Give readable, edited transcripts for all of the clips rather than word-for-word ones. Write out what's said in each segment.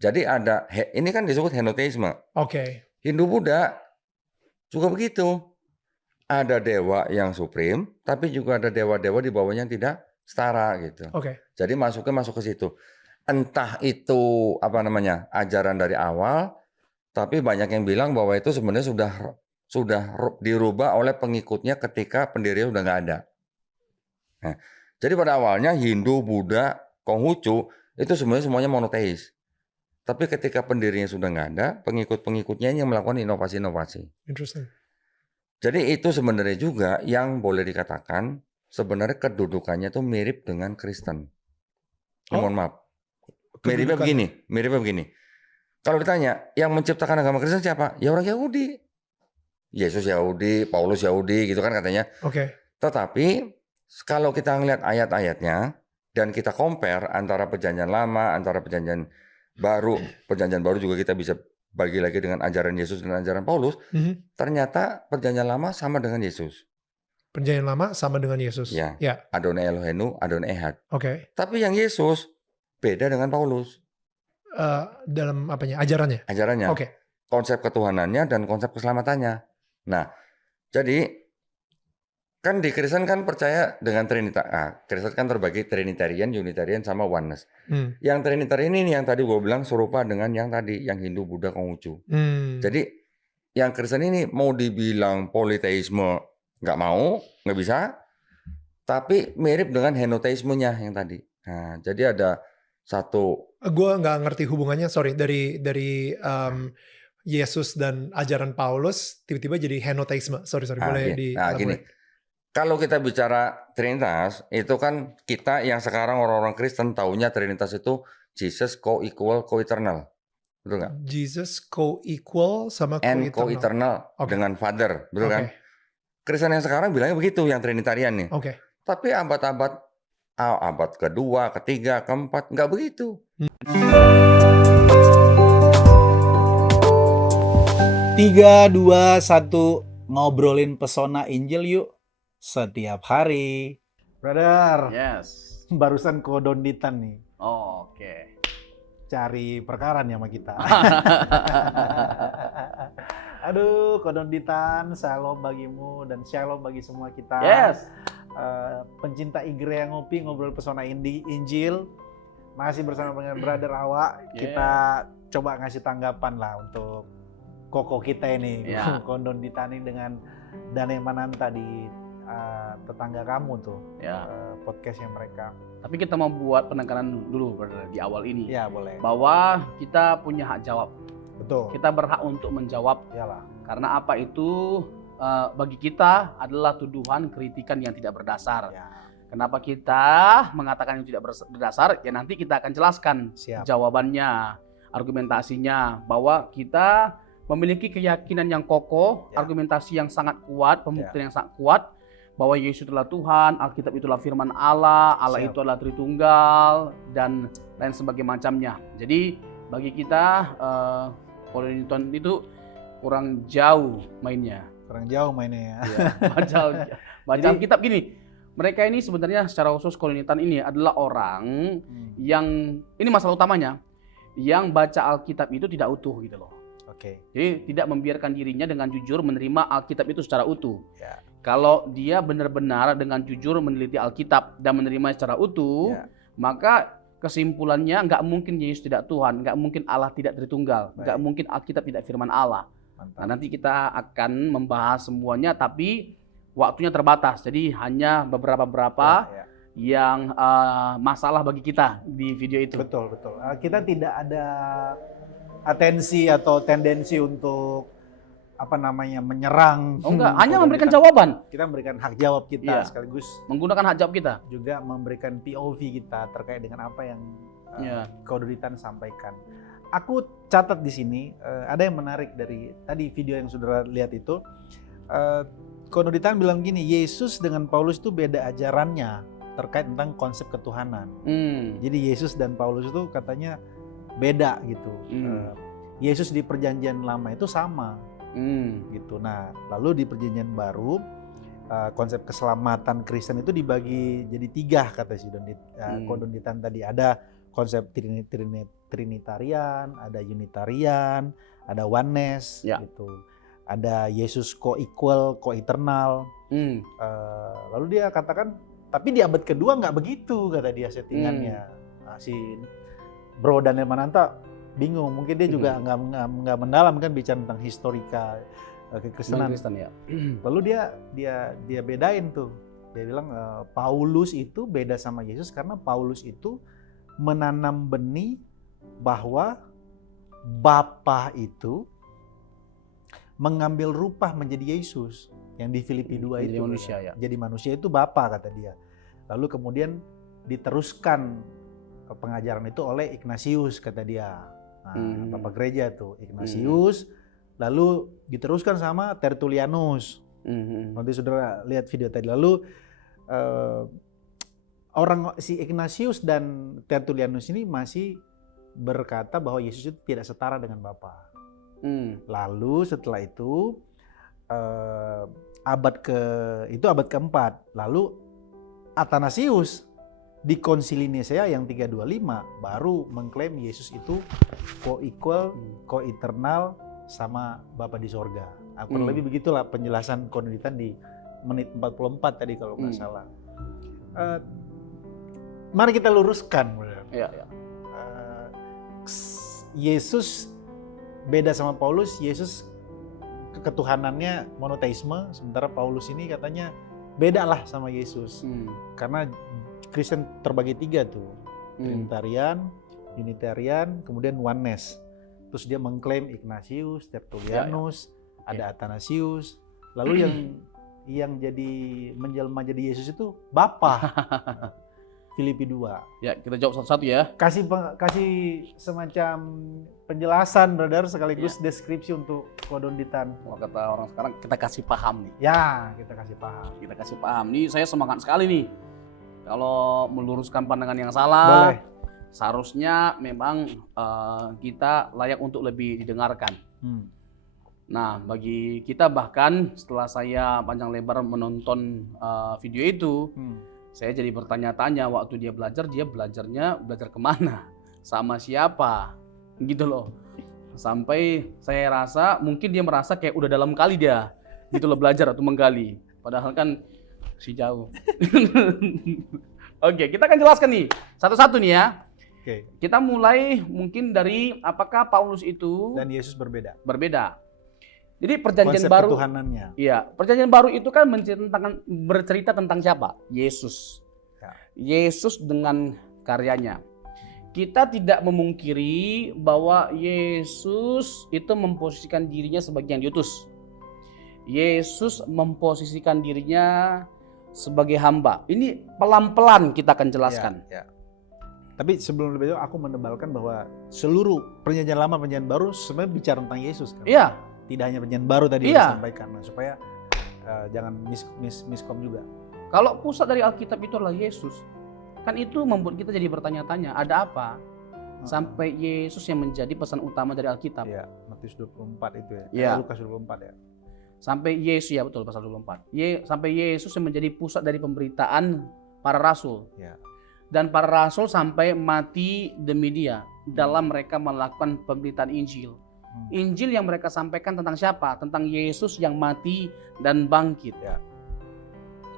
Jadi ini kan disebut henoteisme. Oke. Hindu Buddha juga begitu. Ada dewa yang supreme, tapi juga ada dewa-dewa di bawahnya yang tidak setara gitu. Oke. Jadi masuk ke situ. Entah itu ajaran dari awal, tapi banyak yang bilang bahwa itu sebenarnya sudah dirubah oleh pengikutnya ketika pendirinya sudah nggak ada. Nah, jadi pada awalnya Hindu, Buddha, Konghucu itu sebenarnya semuanya monoteis. Tapi ketika pendirinya sudah nggak ada, pengikut-pengikutnya yang melakukan inovasi-inovasi. Interesting. Jadi itu sebenarnya juga yang boleh dikatakan sebenarnya kedudukannya itu mirip dengan Kristen. Mohon maaf. Miripnya begini. Kalau ditanya, yang menciptakan agama Kristen siapa? Ya orang Yahudi. Yesus Yahudi, Paulus Yahudi gitu kan katanya. Oke. Tetapi kalau kita ngelihat ayat-ayatnya dan kita compare antara perjanjian lama, antara perjanjian baru juga kita bisa bagi lagi dengan ajaran Yesus dan ajaran Paulus, ternyata perjanjian lama sama dengan Yesus. Perjanjian lama sama dengan Yesus. Ya. Adonai Elohenu, Adonai Ehad. Oke. Tapi yang Yesus beda dengan Paulus. Dalam apanya? Ajarannya? Ajarannya. Oke. Konsep ketuhanannya dan konsep keselamatannya. Nah, jadi kan di Kristen kan percaya dengan Trinitas. Kristen kan terbagi Trinitarian, Unitarian, sama Oneness. Yang Trinitarian ini yang tadi gue bilang serupa dengan yang tadi, yang Hindu, Buddha, Konghucu. Jadi yang Kristen ini mau dibilang politeisme nggak bisa. Tapi mirip dengan henoteismenya yang tadi. Nah, jadi ada satu. Gue nggak ngerti hubungannya, sorry, dari Yesus dan ajaran Paulus tiba-tiba jadi henoteisme. Sorry, boleh gini. Kalau kita bicara Trinitas, itu kan kita yang sekarang orang-orang Kristen taunya Trinitas itu Jesus co-equal, co-eternal. Betul nggak? Jesus co-equal sama co-eternal. And co-eternal dengan Father, betul kan? Kristen yang sekarang bilangnya begitu, yang Trinitarian nih. Tapi abad kedua, ketiga, keempat, nggak begitu. 3, 2, 1, ngobrolin pesona Injil yuk. Setiap hari. Brother. Yes. Barusan kodonditan nih. Oke. Cari perkara nih sama kita. Aduh, kodonditan, shalom bagimu dan shalom bagi semua kita. Yes. Pencinta Igre yang ngopi, ngobrol pesona Injil. Masih bersama dengan Brother Awa. Kita coba ngasih tanggapan lah untuk koko kita ini. Kodonditan ini dengan Dane Mananta di tetangga kamu tuh. Podcastnya mereka. Tapi kita mau buat penekanan dulu di awal ini. Ya, boleh. Bahwa kita punya hak jawab. Betul. Kita berhak untuk menjawab. Iyalah. Karena apa itu bagi kita adalah tuduhan, kritikan yang tidak berdasar. Ya. Kenapa kita mengatakan yang tidak berdasar? Ya nanti kita akan jelaskan jawabannya, argumentasinya, bahwa kita memiliki keyakinan yang kokoh, argumentasi yang sangat kuat, pembuktian yang sangat kuat, bahwa Yesus adalah Tuhan, Alkitab itulah firman Allah, Allah itu adalah Tritunggal, dan lain sebagainya macamnya. Jadi bagi kita Kodonditan itu kurang jauh mainnya. Ya. Baca Alkitab gini. Mereka ini sebenarnya secara khusus Kodonditan ini adalah orang yang, ini masalah utamanya, yang baca Alkitab itu tidak utuh gitu loh. Jadi tidak membiarkan dirinya dengan jujur menerima Alkitab itu secara utuh. Kalau dia benar-benar dengan jujur meneliti Alkitab dan menerima secara utuh, maka kesimpulannya nggak mungkin Yesus tidak Tuhan, nggak mungkin Allah tidak Tritunggal, nggak mungkin Alkitab tidak firman Allah. Nah, nanti kita akan membahas semuanya, tapi waktunya terbatas. Jadi hanya beberapa yang masalah bagi kita di video itu. Betul. Kita tidak ada atensi atau tendensi untuk menyerang. Enggak, hanya memberikan jawaban. Kita memberikan hak jawab kita sekaligus menggunakan hak jawab kita. Juga memberikan POV kita terkait dengan apa yang Kodonditan sampaikan. Aku catat di sini ada yang menarik dari tadi video yang sudah lihat itu. Kodonditan bilang gini, Yesus dengan Paulus itu beda ajarannya terkait tentang konsep ketuhanan. Jadi Yesus dan Paulus itu katanya beda gitu. Yesus di perjanjian lama itu sama. Gitu. Nah, lalu di perjanjian baru konsep keselamatan Kristen itu dibagi jadi 3 kata si Kodonditan tadi. Ada konsep Trinitarian, ada Unitarian, ada Oneness, gitu. Ada Yesus co-equal, co-eternal. Lalu dia katakan, tapi di abad kedua nggak begitu, kata dia settingannya. Nah, si Bro Daniel Mananta bingung, mungkin dia juga nggak mendalam kan bicara tentang historika kekristenan. Lalu dia bedain tuh, dia bilang Paulus itu beda sama Yesus karena Paulus itu menanam benih bahwa Bapa itu mengambil rupa menjadi Yesus yang di Filipi 2 itu. Manusia, ya. Jadi manusia itu Bapa, kata dia. Lalu kemudian diteruskan pengajaran itu oleh Ignatius, kata dia. Nah, Bapak gereja tuh Ignatius, lalu diteruskan sama Tertullianus. Nanti saudara lihat video tadi. Lalu si Ignatius dan Tertullianus ini masih berkata bahwa Yesus itu tidak setara dengan Bapa. Lalu setelah itu abad keempat, lalu Athanasius di Konsili Nisea yang 325 baru mengklaim Yesus itu co-equal, co-eternal sama Bapa di sorga. Kurang lebih begitulah penjelasan konoditan di menit 44 tadi kalau nggak salah. Mari kita luruskan. Yesus beda sama Paulus. Yesus ketuhanannya monoteisme, sementara Paulus ini katanya beda lah sama Yesus. Karena Kristen terbagi 3 tuh, Trinitarian, Unitarian, kemudian Oneness. Terus dia mengklaim Ignatius, Tertullianus, ada Athanasius. Lalu yang jadi menjelma jadi Yesus itu Bapa. Filipi 2. Ya, kita jawab satu-satu ya. Kasih semacam penjelasan, brother, sekaligus deskripsi untuk kodonditan. Kalau kata orang sekarang, kita kasih paham nih. Ya, kita kasih paham. Kita kasih paham. Nih saya semangat sekali nih. Kalau meluruskan pandangan yang salah, boleh. Seharusnya memang kita layak untuk lebih didengarkan. Nah, bagi kita bahkan setelah saya panjang lebar menonton video itu, saya jadi bertanya-tanya waktu dia belajarnya belajar kemana, sama siapa, gitu loh. Sampai saya rasa mungkin dia merasa kayak udah dalam kali dia, gitu loh, belajar atau menggali. Padahal kan si jauh. Oke, kita akan jelaskan nih satu-satu nih ya. Oke. Kita mulai mungkin dari apakah Paulus itu dan Yesus berbeda. Berbeda. Jadi perjanjian konsep baru, ketuhanannya. Iya, perjanjian baru itu kan bercerita tentang siapa? Yesus. Ya. Yesus dengan karyanya. Kita tidak memungkiri bahwa Yesus itu memposisikan dirinya sebagai yang diutus. Yesus memposisikan dirinya sebagai hamba. Ini pelan-pelan kita akan jelaskan. Ya. Tapi sebelum lebih jauh, aku menebalkan bahwa seluruh perjanjian lama, perjanjian baru sebenarnya bicara tentang Yesus. Kan? Iya. Tidak hanya perjanjian baru tadi yang disampaikan, nah, supaya jangan miskom juga. Kalau pusat dari Alkitab itu adalah Yesus, kan itu membuat kita jadi bertanya-tanya, ada apa sampai Yesus yang menjadi pesan utama dari Alkitab? Iya, Matius 24 itu ya. Iya. Lukas 24 ya. Sampai Yesus, ya betul, pasal 24. Sampai Yesus yang menjadi pusat dari pemberitaan para rasul. Ya. Dan para rasul sampai mati demi dia dalam mereka melakukan pemberitaan Injil. Injil yang mereka sampaikan tentang siapa? Tentang Yesus yang mati dan bangkit. Ya.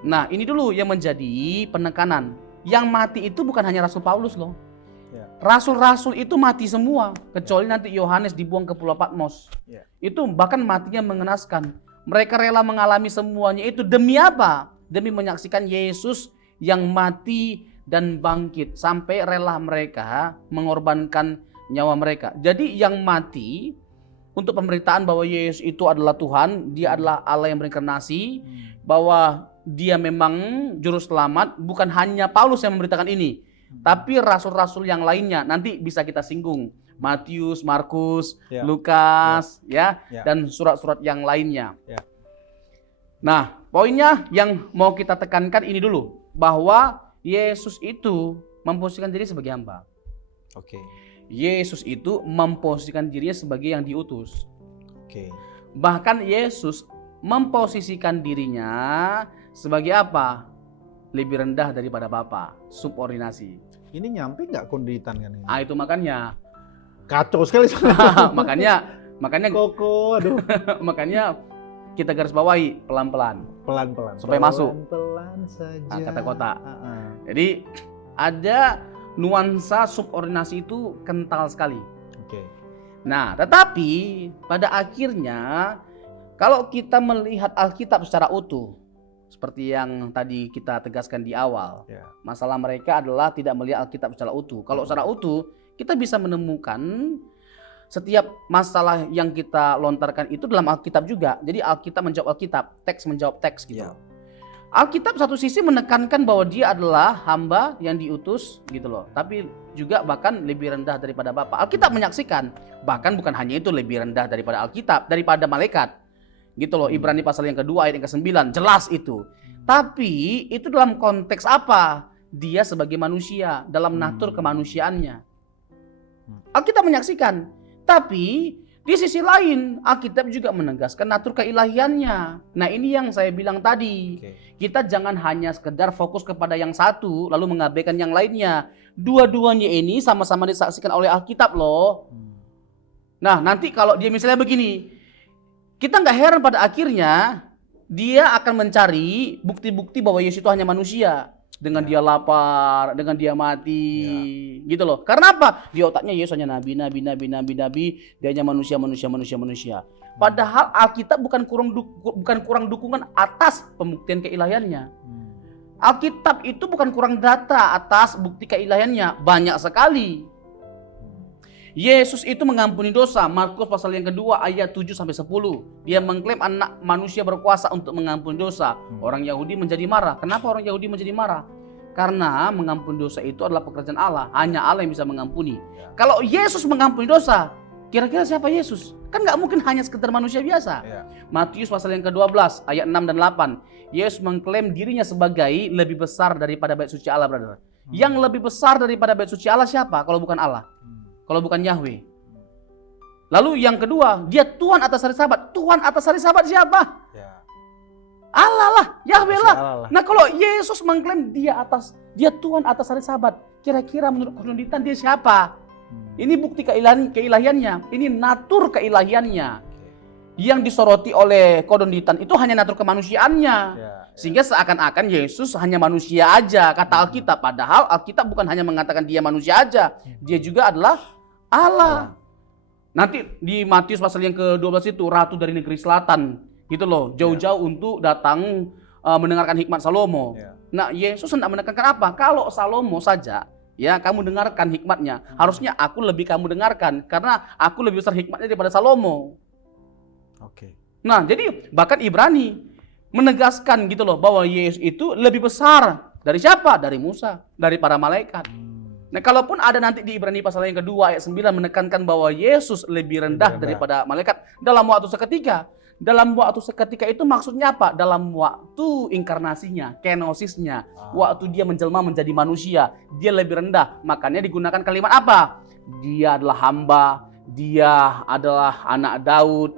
Nah, ini dulu yang menjadi penekanan. Yang mati itu bukan hanya Rasul Paulus loh. Ya. Rasul-rasul itu mati semua, kecuali nanti Yohanes dibuang ke Pulau Patmos. Ya. Itu bahkan matinya mengenaskan. Mereka rela mengalami semuanya itu demi apa? Demi menyaksikan Yesus yang mati dan bangkit. Sampai rela mereka mengorbankan nyawa mereka. Jadi yang mati untuk pemberitaan bahwa Yesus itu adalah Tuhan, dia adalah Allah yang berinkarnasi, bahwa dia memang juru selamat, bukan hanya Paulus yang memberitakan ini, tapi rasul-rasul yang lainnya. Nanti bisa kita singgung, Matius, Markus, Lukas, dan surat-surat yang lainnya. Nah, poinnya yang mau kita tekankan ini dulu, bahwa Yesus itu memposisikan diri sebagai hamba. Oke. Yesus itu memposisikan dirinya sebagai yang diutus. Oke. Bahkan Yesus memposisikan dirinya sebagai apa? Lebih rendah daripada Bapa, subordinasi. Ini nyampe nggak konditan kan ini? Ah, itu makanya Kacau sekali. makanya Koko, aduh. makanya kita garis bawahi pelan-pelan Pelan-pelan. supaya masuk. Pelan-pelan saja. Kata kota. Jadi ada nuansa subordinasi itu kental sekali. Oke. Nah, tetapi pada akhirnya kalau kita melihat Alkitab secara utuh, seperti yang tadi kita tegaskan di awal, masalah mereka adalah tidak melihat Alkitab secara utuh. Kalau secara utuh, kita bisa menemukan setiap masalah yang kita lontarkan itu dalam Alkitab juga. Jadi Alkitab menjawab Alkitab, teks menjawab teks gitu. Alkitab satu sisi menekankan bahwa dia adalah hamba yang diutus gitu loh. Tapi juga bahkan lebih rendah daripada Bapa. Alkitab menyaksikan, bahkan bukan hanya itu, lebih rendah daripada Alkitab, daripada malaikat. Gitu loh, Ibrani pasal yang kedua ayat yang ke-9, jelas itu. Tapi itu dalam konteks apa? Dia sebagai manusia, dalam natur kemanusiaannya. Alkitab menyaksikan. Tapi di sisi lain Alkitab juga menegaskan natur keilahiannya. Nah ini yang saya bilang tadi. Kita jangan hanya sekedar fokus kepada yang satu lalu mengabaikan yang lainnya. Dua-duanya ini sama-sama disaksikan oleh Alkitab loh. Nah nanti kalau dia misalnya begini, kita nggak heran pada akhirnya dia akan mencari bukti-bukti bahwa Yesus itu hanya manusia. Dengan dia lapar, dengan dia mati, gitu loh. Karena apa? Di otaknya Yesus hanya nabi, dia hanya manusia. Padahal Alkitab bukan kurang dukungan atas pembuktian keilahiannya. Alkitab itu bukan kurang data atas bukti keilahiannya, banyak sekali. Yesus itu mengampuni dosa. Markus pasal yang kedua ayat 7 sampai 10. Dia mengklaim anak manusia berkuasa untuk mengampuni dosa. Orang Yahudi menjadi marah. Kenapa orang Yahudi menjadi marah? Karena mengampuni dosa itu adalah pekerjaan Allah. Hanya Allah yang bisa mengampuni. Kalau Yesus mengampuni dosa, kira-kira siapa Yesus? Kan nggak mungkin hanya sekedar manusia biasa. Matius pasal yang ke-12 ayat 6 dan 8. Yesus mengklaim dirinya sebagai lebih besar daripada bait suci Allah, brother. Yang lebih besar daripada bait suci Allah siapa? Kalau bukan Allah. Kalau bukan Yahweh. Lalu yang kedua, dia Tuhan atas hari Sabat. Tuhan atas hari Sabat siapa? Allah lah, Yahweh lah. Nah kalau Yesus mengklaim dia Tuhan atas hari Sabat, kira-kira menurut konoditan dia siapa? Ini bukti keilahiannya, ini natur keilahiannya. Yang disoroti oleh konoditan itu hanya natur kemanusiaannya. Sehingga seakan-akan Yesus hanya manusia aja, kata Alkitab. Padahal Alkitab bukan hanya mengatakan dia manusia aja, dia juga adalah Allah. Nanti di Matius pasal yang ke-12 itu, ratu dari negeri selatan, gitu loh, jauh-jauh untuk datang mendengarkan hikmat Salomo. Nah, Yesus hendak menekankan apa? Kalau Salomo saja, ya kamu dengarkan hikmatnya, harusnya aku lebih kamu dengarkan, karena aku lebih besar hikmatnya daripada Salomo. Nah, jadi bahkan Ibrani menegaskan gitu loh bahwa Yesus itu lebih besar dari siapa? Dari Musa, dari para malaikat. Nah, kalaupun ada nanti di Ibrani pasal yang kedua ayat 9 menekankan bahwa Yesus lebih rendah daripada malaikat dalam waktu seketika. Dalam waktu seketika itu maksudnya apa? Dalam waktu inkarnasinya, kenosisnya, waktu dia menjelma menjadi manusia, dia lebih rendah. Makanya digunakan kalimat apa? Dia adalah hamba, dia adalah anak Daud,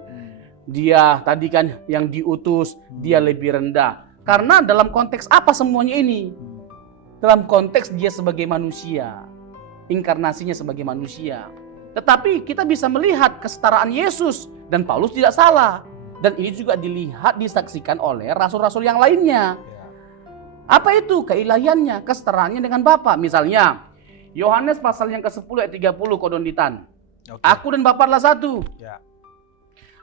dia tadi kan yang diutus, dia lebih rendah. Karena dalam konteks apa semuanya ini? Dalam konteks dia sebagai manusia, inkarnasinya sebagai manusia. Tetapi kita bisa melihat kesetaraan Yesus dan Paulus tidak salah. Dan ini juga dilihat, disaksikan oleh rasul-rasul yang lainnya. Apa itu? Keilahiannya, kesetaraannya dengan Bapa. Misalnya, Yohanes pasal yang ke-10 ayat 30 kodonditan. Aku dan Bapa adalah satu.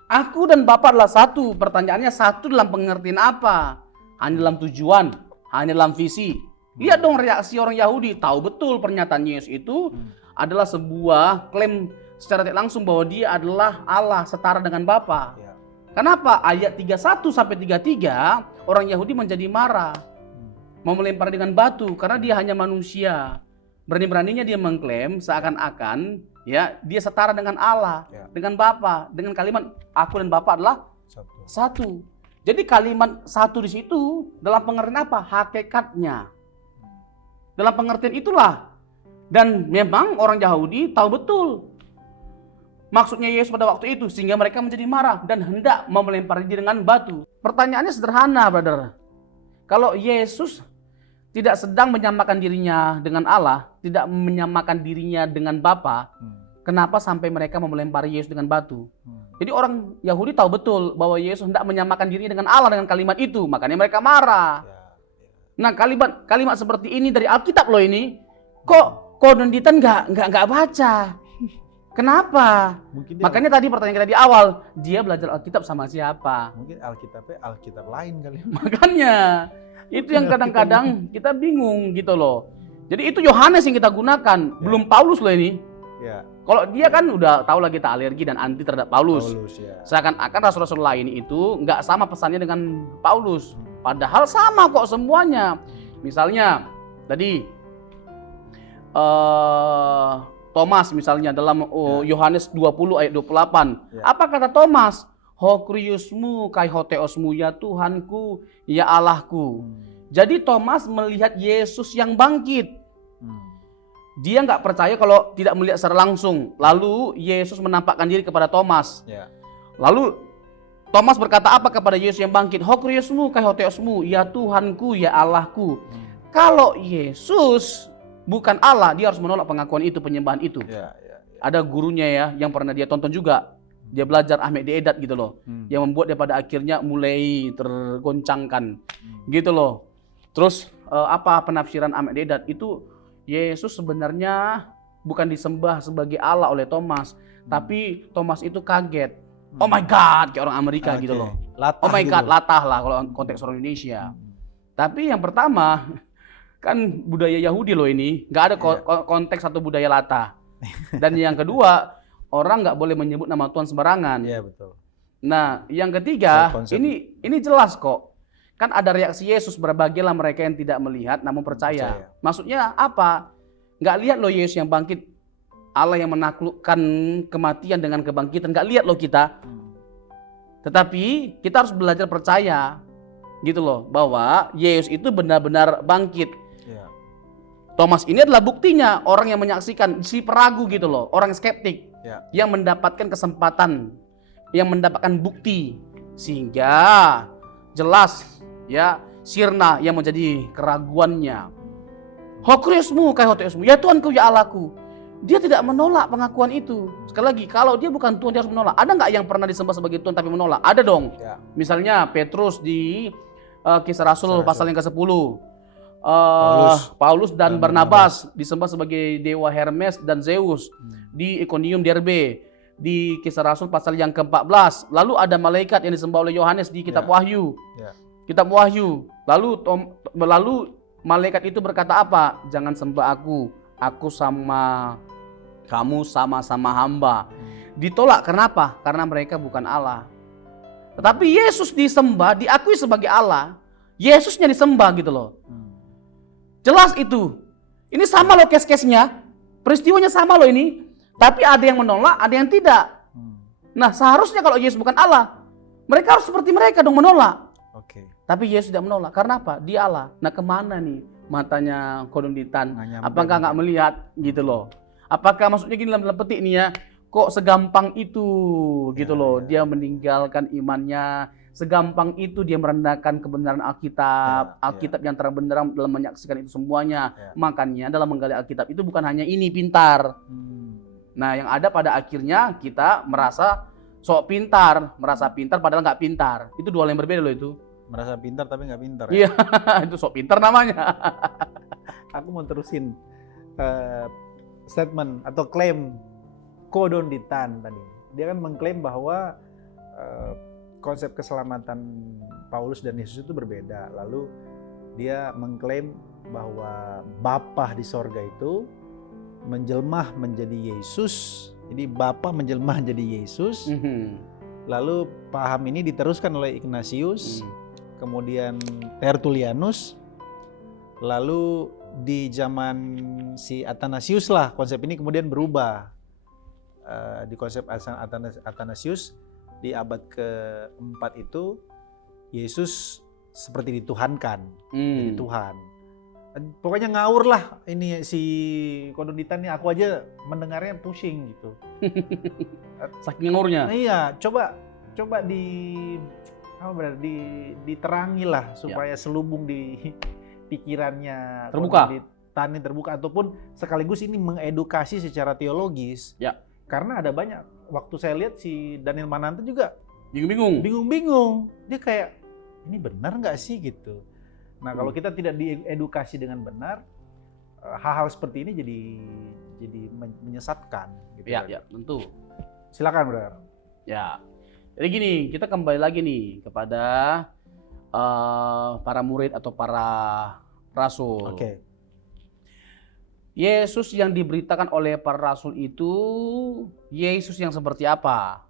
Aku dan Bapa adalah satu. Pertanyaannya satu dalam pengertian apa? Hanya dalam tujuan, hanya dalam visi. Lihat dong reaksi orang Yahudi. Tahu betul pernyataan Yesus itu adalah sebuah klaim secara tidak langsung bahwa dia adalah Allah setara dengan Bapa. Kenapa? Ayat 31 sampai 33 orang Yahudi menjadi marah. Mau melempar dengan batu karena dia hanya manusia. Berani-beraninya dia mengklaim seakan-akan ya dia setara dengan Allah, dengan Bapa, dengan kalimat aku dan Bapa adalah satu. Jadi kalimat satu di situ dalam pengertian apa? Hakikatnya. Dalam pengertian itulah. Dan memang orang Yahudi tahu betul maksudnya Yesus pada waktu itu, sehingga mereka menjadi marah dan hendak melempar dia dengan batu. Pertanyaannya sederhana, brother. Kalau Yesus tidak sedang menyamakan dirinya dengan Allah, tidak menyamakan dirinya dengan Bapa, kenapa sampai mereka melempari Yesus dengan batu. Jadi orang Yahudi tahu betul bahwa Yesus hendak menyamakan dirinya dengan Allah dengan kalimat itu, makanya mereka marah. Nah, kalimat seperti ini dari Alkitab loh ini, kok Kodonditan nggak baca? Kenapa? Makanya tadi pertanyaan kita di awal, dia belajar Alkitab sama siapa? Mungkin Alkitabnya Alkitab lain kali. Makanya itu yang kadang-kadang kita bingung gitu loh. Jadi itu Yohanes yang kita gunakan, belum Paulus loh ini. Ya. Kalau dia kan udah tahu lah kita alergi dan anti terhadap Paulus. Ya. Seakan-akan rasul-rasul lain itu nggak sama pesannya dengan Paulus. Padahal sama kok semuanya. Misalnya tadi Thomas misalnya dalam Yohanes 20 ayat 28. Apa kata Thomas? Ho kriusmu kai hoteosmu, ya Tuhanku, ya Allahku. Jadi Thomas melihat Yesus yang bangkit. Dia nggak percaya kalau tidak melihat secara langsung. Lalu Yesus menampakkan diri kepada Thomas. Lalu Thomas berkata apa kepada Yesus yang bangkit? Ho kriusmu kai hoteosmu, ya Tuhanku, ya Allahku. Kalau Yesus bukan Allah, dia harus menolak pengakuan itu, penyembahan itu. Ada gurunya ya, yang pernah dia tonton juga. Dia belajar Ahmed Deedat gitu loh. Yang membuat dia pada akhirnya mulai tergoncangkan. Gitu loh. Terus apa penafsiran Ahmed Deedat? Itu Yesus sebenarnya bukan disembah sebagai Allah oleh Thomas. Tapi Thomas itu kaget. Oh my God, kayak orang Amerika gitu loh. Latah oh my God, gitu. latah lah kalau konteks orang Indonesia. Tapi yang pertama, kan budaya Yahudi loh ini, nggak ada konteks satu budaya latah. Dan yang kedua, orang nggak boleh menyebut nama Tuhan sembarangan. Iya betul. Nah, yang ketiga, ini jelas kok. Kan ada reaksi Yesus, berbahagialah mereka yang tidak melihat namun percaya. Maksudnya apa? Nggak lihat loh Yesus yang bangkit, Allah yang menaklukkan kematian dengan kebangkitan. Nggak lihat loh kita. Tetapi kita harus belajar percaya, gitu loh, bahwa Yesus itu benar-benar bangkit. Thomas ini adalah buktinya, orang yang menyaksikan, si peragu gitu loh, orang skeptik yang mendapatkan kesempatan, yang mendapatkan bukti, sehingga jelas ya sirna yang menjadi keraguannya. Ho kriusmu kai hoteosmu, ya Tuhanku, ya Allahku. Dia tidak menolak pengakuan itu. Sekali lagi, kalau dia bukan Tuhan, dia harus menolak. Ada nggak yang pernah disembah sebagai Tuhan tapi menolak? Ada dong. Misalnya Petrus di Kisah Rasul pasal yang ke-10. Paulus dan Barnabas disembah sebagai dewa Hermes dan Zeus di Iconium Derbe di Kisah Rasul pasal yang ke-14. Lalu ada malaikat yang disembah oleh Yohanes di Kitab Wahyu. Kitab Wahyu. Lalu malaikat itu berkata apa? Jangan sembah aku sama kamu sama-sama hamba. Ditolak kenapa? Karena mereka bukan Allah. Tetapi Yesus disembah, diakui sebagai Allah. Yesusnya disembah gitu loh. Jelas itu. Ini sama loh case-case-nya. Peristiwanya sama loh ini. Tapi ada yang menolak, ada yang tidak. Nah, seharusnya kalau Yesus bukan Allah, mereka harus seperti mereka dong menolak. Tapi Yesus tidak menolak. Karena apa? Dia Allah. Nah, kemana nih matanya Kodonditan? Apakah nggak melihat gitu loh? Apakah maksudnya gini dalam petik nih ya? Kok segampang itu gitu loh? Dia meninggalkan imannya. Segampang itu dia merendahkan kebenaran Alkitab. Alkitab yang terang benderang dalam menyaksikan itu semuanya. Makanya dalam menggali Alkitab itu bukan hanya ini pintar. Nah, yang ada pada akhirnya kita merasa sok pintar, merasa pintar padahal nggak pintar. Itu dua hal yang berbeda loh itu. Merasa pintar tapi nggak pintar. Iya, itu sok pintar namanya. Aku mau terusin statement atau klaim Kodonditan tadi. Dia kan mengklaim bahwa konsep keselamatan Paulus dan Yesus itu berbeda. Lalu dia mengklaim bahwa Bapa di sorga itu menjelmah menjadi Yesus. Jadi Bapa menjelmah menjadi Yesus. Lalu paham ini diteruskan oleh Ignatius, kemudian Tertullianus, lalu di zaman si Athanasius lah konsep ini kemudian berubah. Di konsep Athanasius di abad ke-4 itu Yesus seperti dituhankan, jadi Tuhan. Pokoknya ngawur lah ini si Kodonditan nih, aku aja mendengarnya pusing gitu. Saking ngawurnya. Nah, iya, coba diterangi lah supaya selubung di pikirannya terbuka. Kodonditan terbuka, ataupun sekaligus ini mengedukasi secara teologis. Karena ada banyak, waktu saya lihat si Daniel Mananta juga Bingung-bingung. Dia kayak, ini benar nggak sih gitu. Nah kalau kita tidak diedukasi dengan benar, hal-hal seperti ini jadi menyesatkan. Gitu Ya, tentu. Silakan, Brother. Ya, jadi gini, kita kembali lagi nih kepada para murid atau para rasul. Oke. Yesus yang diberitakan oleh para rasul itu Yesus yang seperti apa?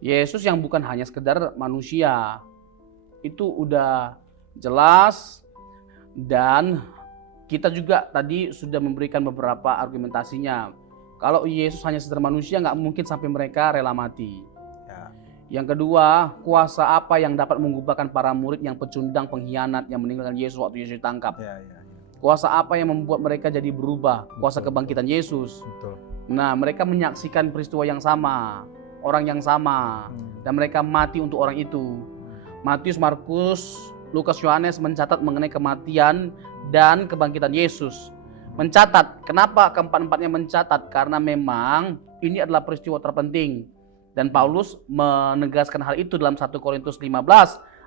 Yesus yang bukan hanya sekedar manusia. Itu udah jelas, dan kita juga tadi sudah memberikan beberapa argumentasinya. Kalau Yesus hanya sekedar manusia, nggak mungkin sampai mereka rela mati. Ya. Yang kedua, kuasa apa yang dapat mengubahkan para murid yang pecundang, pengkhianat, yang meninggalkan Yesus waktu Yesus ditangkap? Ya. Kuasa apa yang membuat mereka jadi berubah? Kuasa kebangkitan Yesus. Betul. Nah, mereka menyaksikan peristiwa yang sama, orang yang sama, dan mereka mati untuk orang itu. Matius, Markus, Lukas, Yohanes mencatat mengenai kematian dan kebangkitan Yesus. Mencatat, kenapa keempat-empatnya mencatat? Karena memang ini adalah peristiwa terpenting. Dan Paulus menegaskan hal itu dalam 1 Korintus 15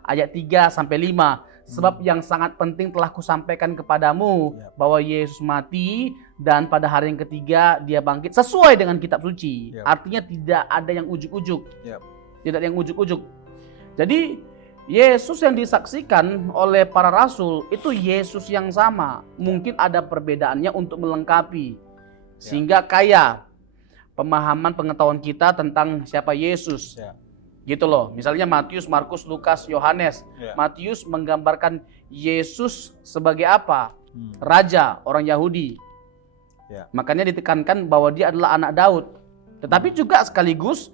ayat 3-5. Sebab yang sangat penting telah kusampaikan kepadamu, bahwa Yesus mati dan pada hari yang ketiga dia bangkit sesuai dengan kitab suci. Artinya tidak ada yang ujuk-ujuk. Tidak ada yang ujuk-ujuk. Jadi Yesus yang disaksikan oleh para rasul itu Yesus yang sama. Mungkin ada perbedaannya untuk melengkapi. Sehingga kaya pemahaman pengetahuan kita tentang siapa Yesus. Gitu loh. Misalnya Matius, Markus, Lukas, Yohanes. Matius menggambarkan Yesus sebagai apa? Raja, orang Yahudi. Makanya ditekankan bahwa dia adalah anak Daud. Tetapi juga sekaligus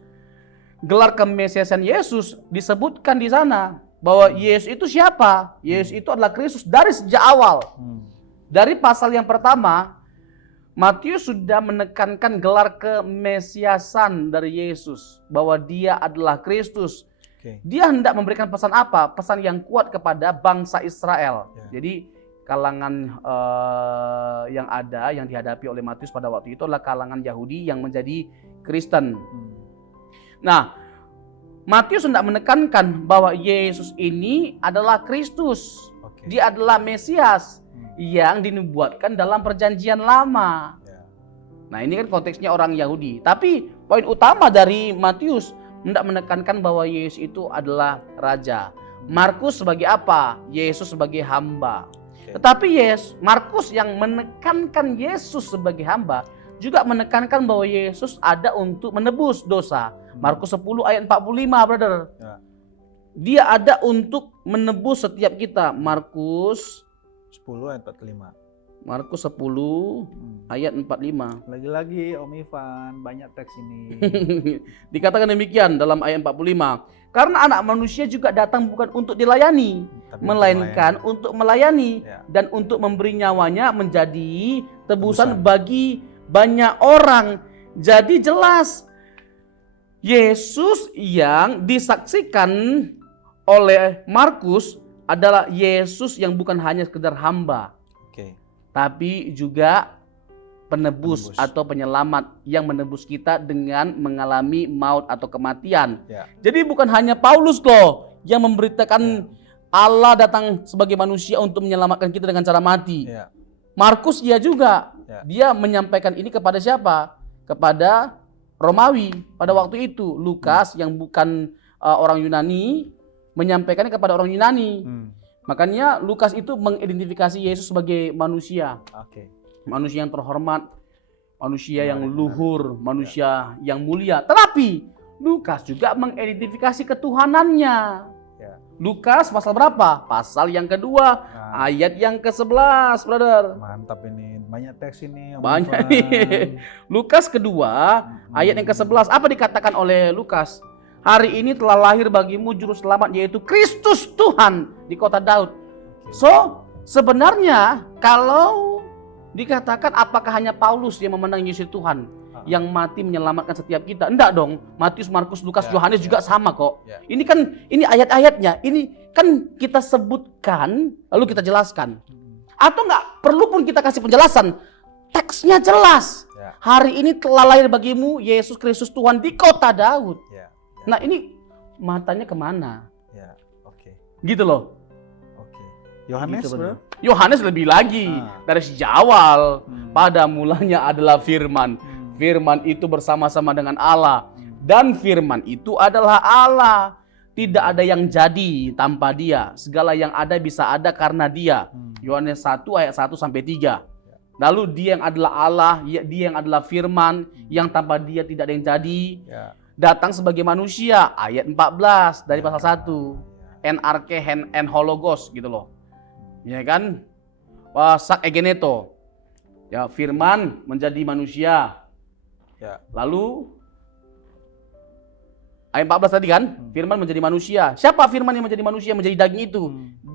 gelar kemesiasan Yesus disebutkan di sana. Bahwa Yesus itu siapa? Yesus itu adalah Kristus dari sejak awal. Dari pasal yang pertama, Matius sudah menekankan gelar kemesiasan dari Yesus, bahwa dia adalah Kristus. Dia hendak memberikan pesan apa? Pesan yang kuat kepada bangsa Israel. Jadi kalangan yang ada, yang dihadapi oleh Matius pada waktu itu adalah kalangan Yahudi yang menjadi Kristen. Nah, Matius hendak menekankan bahwa Yesus ini adalah Kristus. Dia adalah Mesias yang dinubuatkan dalam perjanjian lama. Nah, ini kan konteksnya orang Yahudi. Tapi poin utama dari Matius hendak menekankan bahwa Yesus itu adalah raja. Markus sebagai apa? Yesus sebagai hamba. Tetapi Markus yang menekankan Yesus sebagai hamba juga menekankan bahwa Yesus ada untuk menebus dosa. Markus 10 ayat 45, brother. Dia ada untuk menebus setiap kita. Markus 10 ayat 45. Markus 10 ayat 45. Lagi-lagi Om Ivan, banyak teks ini. Dikatakan demikian dalam ayat 45. Karena anak manusia juga datang bukan untuk dilayani, melainkan untuk melayani dan untuk memberi nyawanya menjadi tebusan bagi banyak orang. Jadi jelas Yesus yang disaksikan oleh Markus adalah Yesus yang bukan hanya sekedar hamba, tapi juga penebus atau penyelamat yang menebus kita dengan mengalami maut atau kematian. Jadi bukan hanya Paulus loh yang memberitakan Allah datang sebagai manusia untuk menyelamatkan kita dengan cara mati. Markus juga. Dia menyampaikan ini kepada siapa? Kepada Romawi pada waktu itu. Lukas yang bukan orang Yunani menyampaikannya kepada orang Yunani. Makanya Lukas itu mengidentifikasi Yesus sebagai manusia. Manusia yang terhormat, manusia yang luhur, manusia yang mulia. Tetapi Lukas juga mengidentifikasi ketuhanannya. Lukas pasal berapa? Pasal yang kedua, ayat yang ke-11, brother. Mantap ini, banyak teks ini. Banyak nih. Lukas kedua, ayat yang ke-11. Apa dikatakan oleh Lukas? Hari ini telah lahir bagimu juru selamat, yaitu Kristus Tuhan di kota Daud. So, sebenarnya kalau dikatakan apakah hanya Paulus yang memandang Yesus Tuhan yang mati menyelamatkan setiap kita? Enggak dong. Matius, Markus, Lukas, Yohanes juga sama kok. Ini kan ayat-ayatnya. Ini kan kita sebutkan lalu kita jelaskan. Atau enggak perlu pun kita kasih penjelasan. Teksnya jelas. Ya. Hari ini telah lahir bagimu Yesus Kristus Tuhan di kota Daud. Ya. Ya. Nah ini matanya kemana? Ya, oke. Gitu loh. Oke. Yohanes, Gitu, bro? Yohanes lebih lagi dari sejak awal. Pada mulanya adalah Firman. Firman itu bersama-sama dengan Allah. Dan Firman itu adalah Allah. Tidak ada yang jadi tanpa Dia. Segala yang ada bisa ada karena Dia. Yohanes 1 ayat 1 sampai 3. Lalu Dia yang adalah Allah, Dia yang adalah Firman, yang tanpa Dia tidak ada yang jadi. Datang sebagai manusia, ayat 14 dari pasal 1. NRK en hologos gitu loh. Ya kan? Wasak egeneto. Ya, Firman menjadi manusia. Ya. Lalu ayat 14 tadi kan, Firman menjadi manusia. Siapa Firman yang menjadi manusia, menjadi daging itu?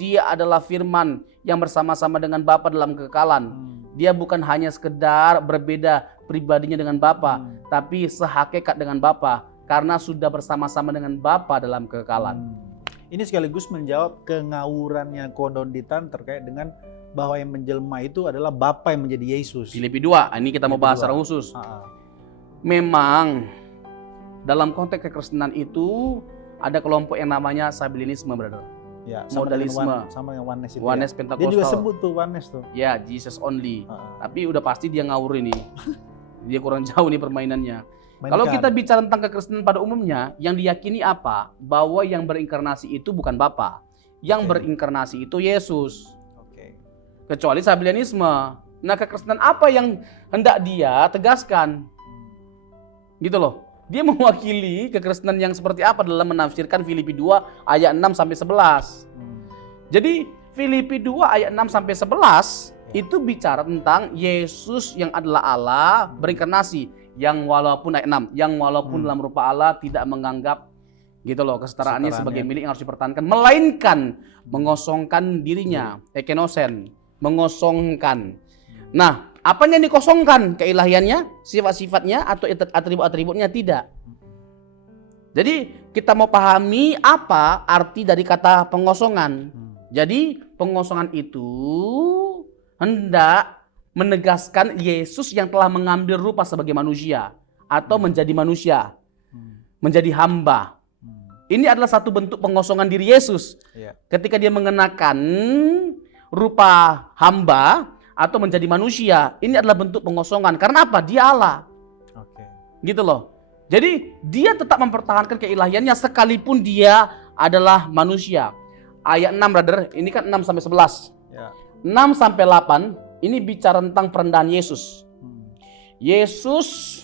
Dia adalah Firman yang bersama-sama dengan Bapa dalam kekekalan. Dia bukan hanya sekedar berbeda pribadinya dengan Bapa, tapi sehakikat dengan Bapa karena sudah bersama-sama dengan Bapa dalam kekekalan. Ini sekaligus menjawab kengawurannya Kodonditan terkait dengan bahwa yang menjelma itu adalah Bapa yang menjadi Yesus. Filipi 2, ini kita mau bahas secara khusus. Memang dalam konteks kekristenan itu ada kelompok yang namanya Sabellianisme, brother. Ya, modalisme. Sama dengan Oneness itu. Oneness ya. Pentakostal. Dia juga sebut tuh Oneness tuh. Ya, Jesus only. Tapi udah pasti dia ngawur ini. Dia kurang jauh nih permainannya. Kalau kita bicara tentang kekristenan pada umumnya, yang diyakini apa? Bahwa yang berinkarnasi itu bukan Bapa. Yang berinkarnasi itu Yesus. Kecuali Sabellianisme. Nah, kekristenan apa yang hendak dia tegaskan? Gitu loh. Dia mewakili kekristenan yang seperti apa dalam menafsirkan Filipi 2 ayat 6 sampai 11. Jadi Filipi 2 ayat 6 sampai 11 itu bicara tentang Yesus yang adalah Allah berinkarnasi, yang walaupun ayat 6, yang walaupun dalam rupa Allah tidak menganggap gitu loh kesetaraannya sebagai milik yang harus dipertahankan, melainkan mengosongkan dirinya, ekenosen, mengosongkan. Nah, apanya yang dikosongkan? Keilahiannya, sifat-sifatnya, atau atribut-atributnya? Tidak. Jadi kita mau pahami apa arti dari kata pengosongan. Jadi pengosongan itu hendak menegaskan Yesus yang telah mengambil rupa sebagai manusia atau menjadi manusia, menjadi hamba. Ini adalah satu bentuk pengosongan diri Yesus. Ketika dia mengenakan rupa hamba atau menjadi manusia, ini adalah bentuk pengosongan. Karena apa? Dia Allah. Gitu loh. Jadi dia tetap mempertahankan keilahiannya sekalipun dia adalah manusia. Ayat 6, brother, ini kan 6 sampai 11. 6 sampai 8 ini bicara tentang perendahan Yesus. Yesus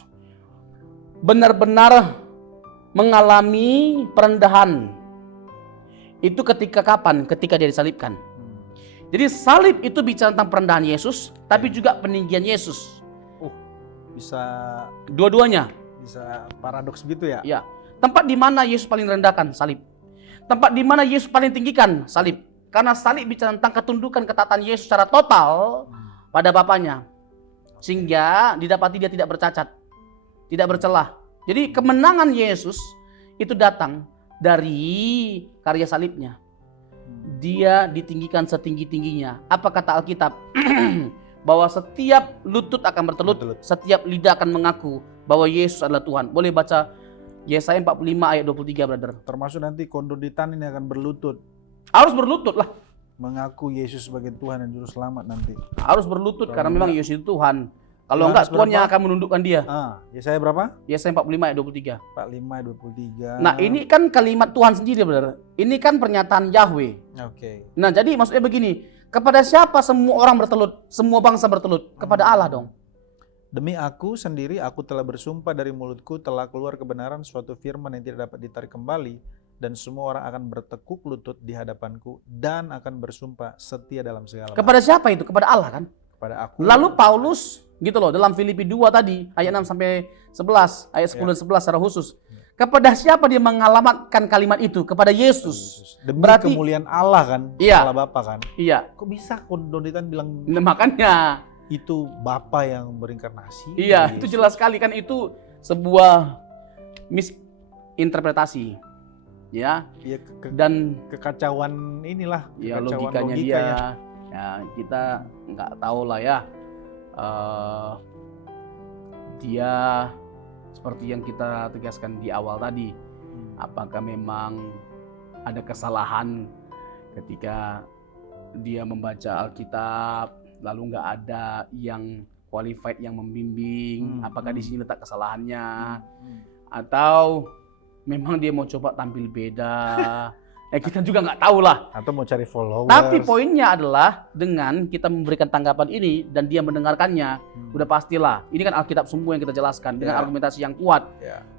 benar-benar mengalami perendahan. Itu ketika kapan? Ketika dia disalibkan. Jadi salib itu bicara tentang perendahan Yesus, tapi juga peninggian Yesus. Bisa dua-duanya. Bisa paradoks gitu ya? Ya. Tempat di mana Yesus paling rendahkan? Salib. Tempat di mana Yesus paling tinggikan? Salib. Karena salib bicara tentang ketundukan ketaatan Yesus secara total pada Bapaknya. Sehingga didapati dia tidak bercacat, tidak bercelah. Jadi kemenangan Yesus itu datang dari karya salibnya. Dia ditinggikan setinggi-tingginya. Apa kata Alkitab? Bahwa setiap lutut akan bertelut, setiap lidah akan mengaku bahwa Yesus adalah Tuhan. Boleh baca Yesaya 45 ayat 23, brother. Termasuk nanti Kodonditan ini akan berlutut. Harus berlutut lah. Mengaku Yesus sebagai Tuhan dan Juru Selamat nanti. Harus berlutut karena memang Yesus itu Tuhan. Kalau enggak, Tuhan yang akan menundukkan dia. Yesaya berapa? Yesaya 45 ayat 23. 45 ayat 23. Nah, ini kan kalimat Tuhan sendiri, brother. Ini kan pernyataan Yahweh. Nah, jadi maksudnya begini, kepada siapa semua orang bertelut? Semua bangsa bertelut? Kepada Allah dong. Demi aku sendiri, aku telah bersumpah dari mulutku, telah keluar kebenaran suatu firman yang tidak dapat ditarik kembali, dan semua orang akan bertekuk lutut di hadapanku dan akan bersumpah setia dalam segala. Kepada siapa itu? Kepada Allah kan? Kepada aku. Lalu Paulus gitu loh dalam Filipi 2 tadi ayat 6 sampai 11, ayat 10 dan 11 secara khusus. Kepada siapa dia mengalamatkan kalimat itu? Kepada Yesus. Demi berarti kemuliaan Allah kan? Iya. Allah Bapa kan? Iya. Kok bisa Kodonditan bilang makanya itu Bapa yang berinkarnasi? Iya, itu jelas sekali kan, itu sebuah misinterpretasi. Ya. Dan kekacauan inilah, ya, logikanya dia. Ya, kita nggak tahu lah ya. dia seperti yang kita tegaskan di awal tadi, apakah memang ada kesalahan ketika dia membaca Alkitab lalu nggak ada yang qualified yang membimbing, apakah di sini letak kesalahannya, atau memang dia mau coba tampil beda. Kita juga nggak tahu lah. Atau mau cari followers. Tapi poinnya adalah dengan kita memberikan tanggapan ini dan dia mendengarkannya, udah pastilah. Ini kan Alkitab semua yang kita jelaskan dengan argumentasi yang kuat.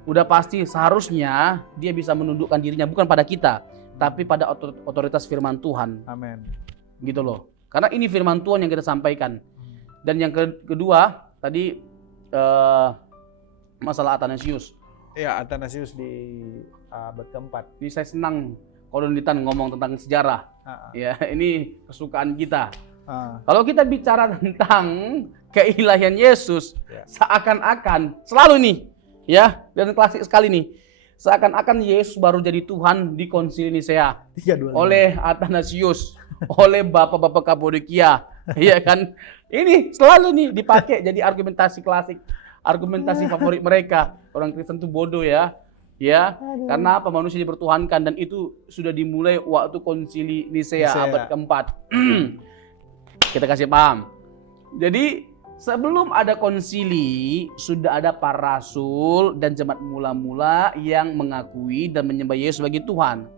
Udah pasti seharusnya dia bisa menundukkan dirinya bukan pada kita, tapi pada otoritas firman Tuhan. Amin. Gitu loh. Karena ini firman Tuhan yang kita sampaikan. Dan yang kedua tadi masalah Athanasius. Ya, Athanasius di abad keempat. Ini saya senang kalau Ditan ngomong tentang sejarah. Ya, ini kesukaan kita. Kalau kita bicara tentang keilahian Yesus, seakan-akan selalu nih, ya, dan klasik sekali nih. Seakan-akan Yesus baru jadi Tuhan di Konsili Nisea oleh Athanasius, oleh bapak-bapak Kapadokia, ya kan? Ini selalu nih dipakai jadi argumentasi klasik, argumentasi favorit mereka. Orang Kristen tuh bodoh ya. Ya, karena apa? Manusia dipertuhankan dan itu sudah dimulai waktu Konsili Nisea abad keempat. Kita kasih paham. Jadi sebelum ada konsili sudah ada para rasul dan jemaat mula-mula yang mengakui dan menyembah Yesus sebagai Tuhan.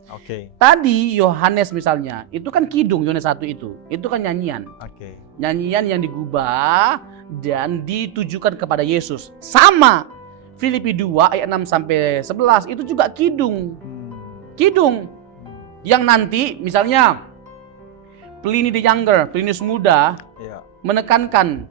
Tadi Yohanes misalnya, itu kan kidung Yohanes 1 itu kan nyanyian. Nyanyian yang digubah dan ditujukan kepada Yesus. Sama Filipi 2 ayat 6 sampai 11 itu juga kidung. Kidung yang nanti misalnya Pliny the Younger, Plinius Muda menekankan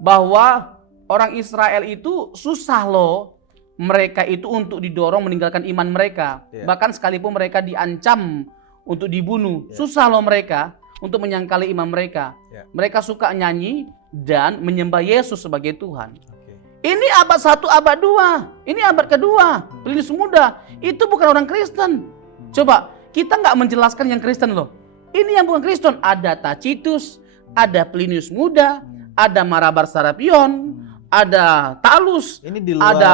bahwa orang Israel itu susah loh mereka itu untuk didorong meninggalkan iman mereka. Bahkan sekalipun mereka diancam untuk dibunuh, susah loh mereka untuk menyangkali iman mereka. Mereka suka nyanyi dan menyembah Yesus sebagai Tuhan. Ini abad 1, abad 2. Ini abad kedua. Plinius Muda. Itu bukan orang Kristen. Coba, kita nggak menjelaskan yang Kristen loh. Ini yang bukan Kristen. Ada Tacitus, ada Plinius Muda, ada Marabar Serapion, ada Talus, ini di luar, ada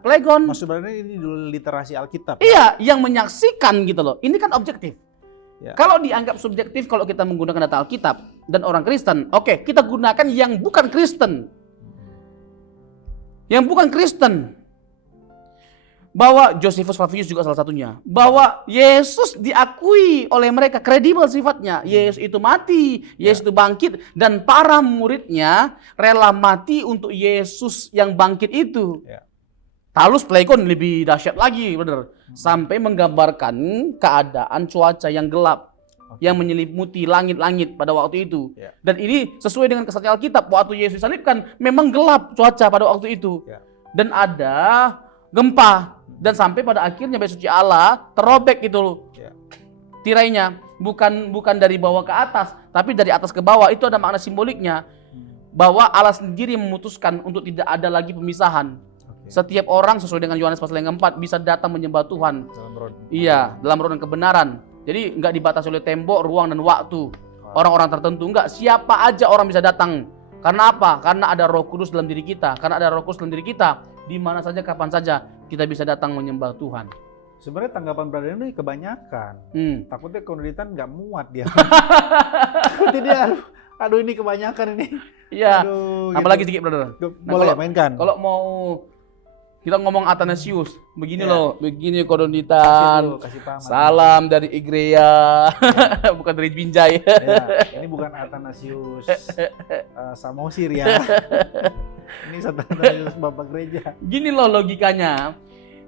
Plegon. Maksudnya ini di luar literasi Alkitab. Iya, yang menyaksikan gitu loh. Ini kan objektif. Kalau dianggap subjektif kalau kita menggunakan data Alkitab dan orang Kristen, oke, kita gunakan yang bukan Kristen. Yang bukan Kristen. Bahwa Josephus Flavius juga salah satunya. Bahwa Yesus diakui oleh mereka, kredibel sifatnya. Yesus itu mati, Yesus itu bangkit. Dan para muridnya rela mati untuk Yesus yang bangkit itu. Talus Plegon lebih dahsyat lagi, benar. Sampai menggambarkan keadaan cuaca yang gelap. Yang menyelimuti langit-langit pada waktu itu. Dan ini sesuai dengan kesaksian Alkitab. Waktu Yesus disalibkan memang gelap cuaca pada waktu itu. Dan ada gempa. Dan sampai pada akhirnya bait suci Allah terobek gitu loh. Tirainya. Bukan dari bawah ke atas. Tapi dari atas ke bawah. Itu ada makna simboliknya. Bahwa Allah sendiri memutuskan untuk tidak ada lagi pemisahan. Setiap orang sesuai dengan Yohanes pasal yang keempat bisa datang menyembah Tuhan. Dalam roh dan kebenaran. Jadi nggak dibatasi oleh tembok, ruang, dan waktu. Orang-orang tertentu nggak. Siapa aja orang bisa datang. Karena apa? Karena ada Roh Kudus dalam diri kita. Karena ada Roh Kudus dalam diri kita, di mana saja, kapan saja kita bisa datang menyembah Tuhan. Sebenarnya tanggapan brother ini kebanyakan. Takutnya Konoditan nggak muat dia. Takutnya dia, aduh ini kebanyakan ini. Iya. gitu. Apalagi sedikit brother. Boleh mainkan. Kalau mau kita ngomong Athanasius, begini loh, begini Konoditan. Salam dari Igrea, bukan dari Binjai. Ini bukan Athanasius Samosir ya. Ini Athanasius Bapak Gereja. Gini loh logikanya,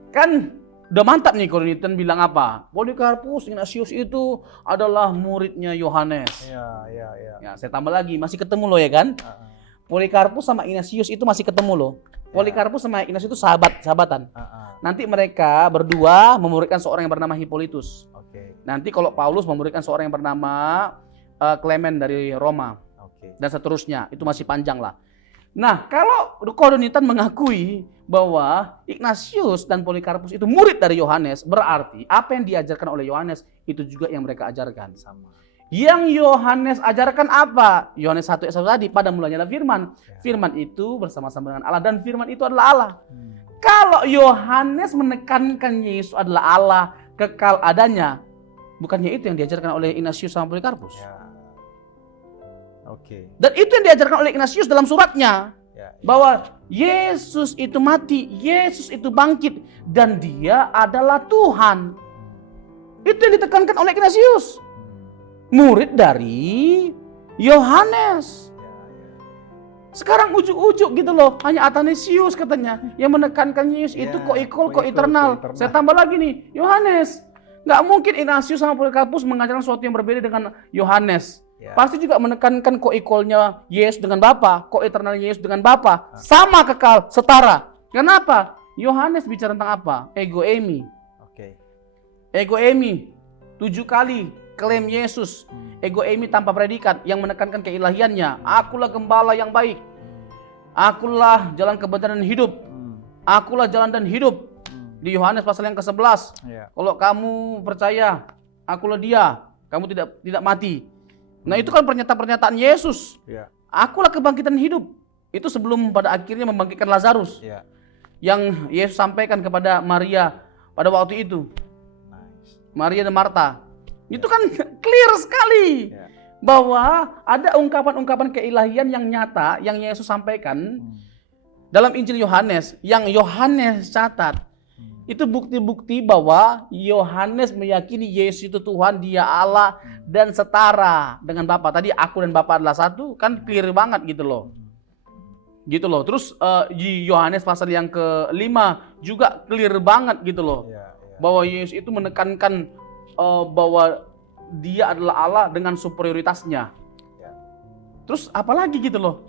kan udah mantap nih Konoditan bilang apa? Polikarpus Ignatius itu adalah muridnya Yohanes. Ya, saya tambah lagi, masih ketemu loh ya kan? Polikarpus sama Ignatius itu masih ketemu loh. Polikarpus sama Ignatius itu sahabatan. Nanti mereka berdua memuridkan seorang yang bernama Hippolytus. Nanti kalau Paulus memuridkan seorang yang bernama Clement dari Roma. Dan seterusnya, itu masih panjang lah. Nah, kalau Konoditan mengakui bahwa Ignatius dan Polikarpus itu murid dari Yohanes, berarti apa yang diajarkan oleh Yohanes itu juga yang mereka ajarkan. Sama. Yang Yohanes ajarkan apa? Yohanes 1 ayat 1 tadi, pada mulanya adalah firman. Firman itu bersama-sama dengan Allah dan firman itu adalah Allah. Kalau Yohanes menekankan Yesus adalah Allah, kekal adanya, bukannya itu yang diajarkan oleh Ignatius sama Polikarpus? Ya. Oke. Dan itu yang diajarkan oleh Ignatius dalam suratnya. Ya. Bahwa Yesus itu mati, Yesus itu bangkit, dan dia adalah Tuhan. Itu yang ditekankan oleh Ignatius. Murid dari Yohanes. Sekarang ujuk-ujuk gitu loh, hanya Athanasius katanya yang menekankan Yesus itu koikol, koeternal. Saya tambah lagi nih, Yohanes. Nggak mungkin Ignatius sama Polikarpus mengajarkan sesuatu yang berbeda dengan Yohanes. Pasti juga menekankan koikolnya Yesus dengan Bapa, koeternalnya Yesus dengan Bapa, sama kekal, setara. Kenapa? Yohanes bicara tentang apa? Ego eimi. Ego eimi 7 kali klaim Yesus. Ego eimi tanpa predikat yang menekankan keilahiannya. Akulah gembala yang baik. Akulah jalan kebenaran dan hidup. Akulah jalan dan hidup. Di Yohanes pasal yang ke-11. Kalau kamu percaya, akulah dia, kamu tidak mati. Nah, itu kan pernyataan Yesus. Akulah kebangkitan hidup. Itu sebelum pada akhirnya membangkitkan Lazarus. Yang Yesus sampaikan kepada Maria pada waktu itu. Maria dan Marta. Itu kan clear sekali bahwa ada ungkapan-ungkapan keilahian yang nyata yang Yesus sampaikan dalam Injil Yohanes, yang Yohanes catat. Itu bukti-bukti bahwa Yohanes meyakini Yesus itu Tuhan, dia Allah dan setara dengan Bapa. Tadi aku dan Bapa adalah satu, kan clear banget gitu loh. Gitu loh. Terus di Yohanes pasal yang ke-5 juga clear banget gitu loh. Bahwa Yesus itu menekankan bahwa dia adalah Allah dengan superioritasnya. Terus apalagi gitu loh.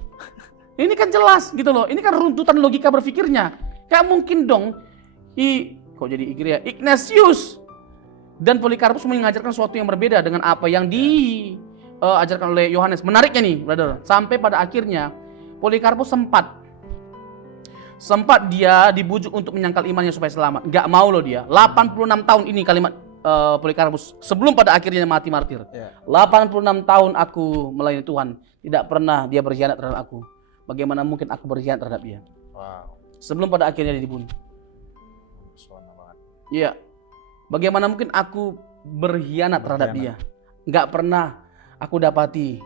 Ini kan jelas gitu loh. Ini kan runtutan logika berpikirnya. Gak mungkin dong kok jadi Ignatius dan Polikarpus mengajarkan sesuatu yang berbeda dengan apa yang diajarkan oleh Yohanes. Menariknya nih, brother, sampai pada akhirnya Polikarpus sempat dia dibujuk untuk menyangkal imannya supaya selamat. Gak mau loh dia. 86 tahun ini kalimat Polikarpus sebelum pada akhirnya mati martir. 86 tahun aku melayani Tuhan, tidak pernah dia berkhianat terhadap aku. Bagaimana mungkin aku berkhianat terhadap dia? Sebelum pada akhirnya dia dibunuh. Iya. Bagaimana mungkin aku berkhianat terhadap dia? Enggak pernah aku dapati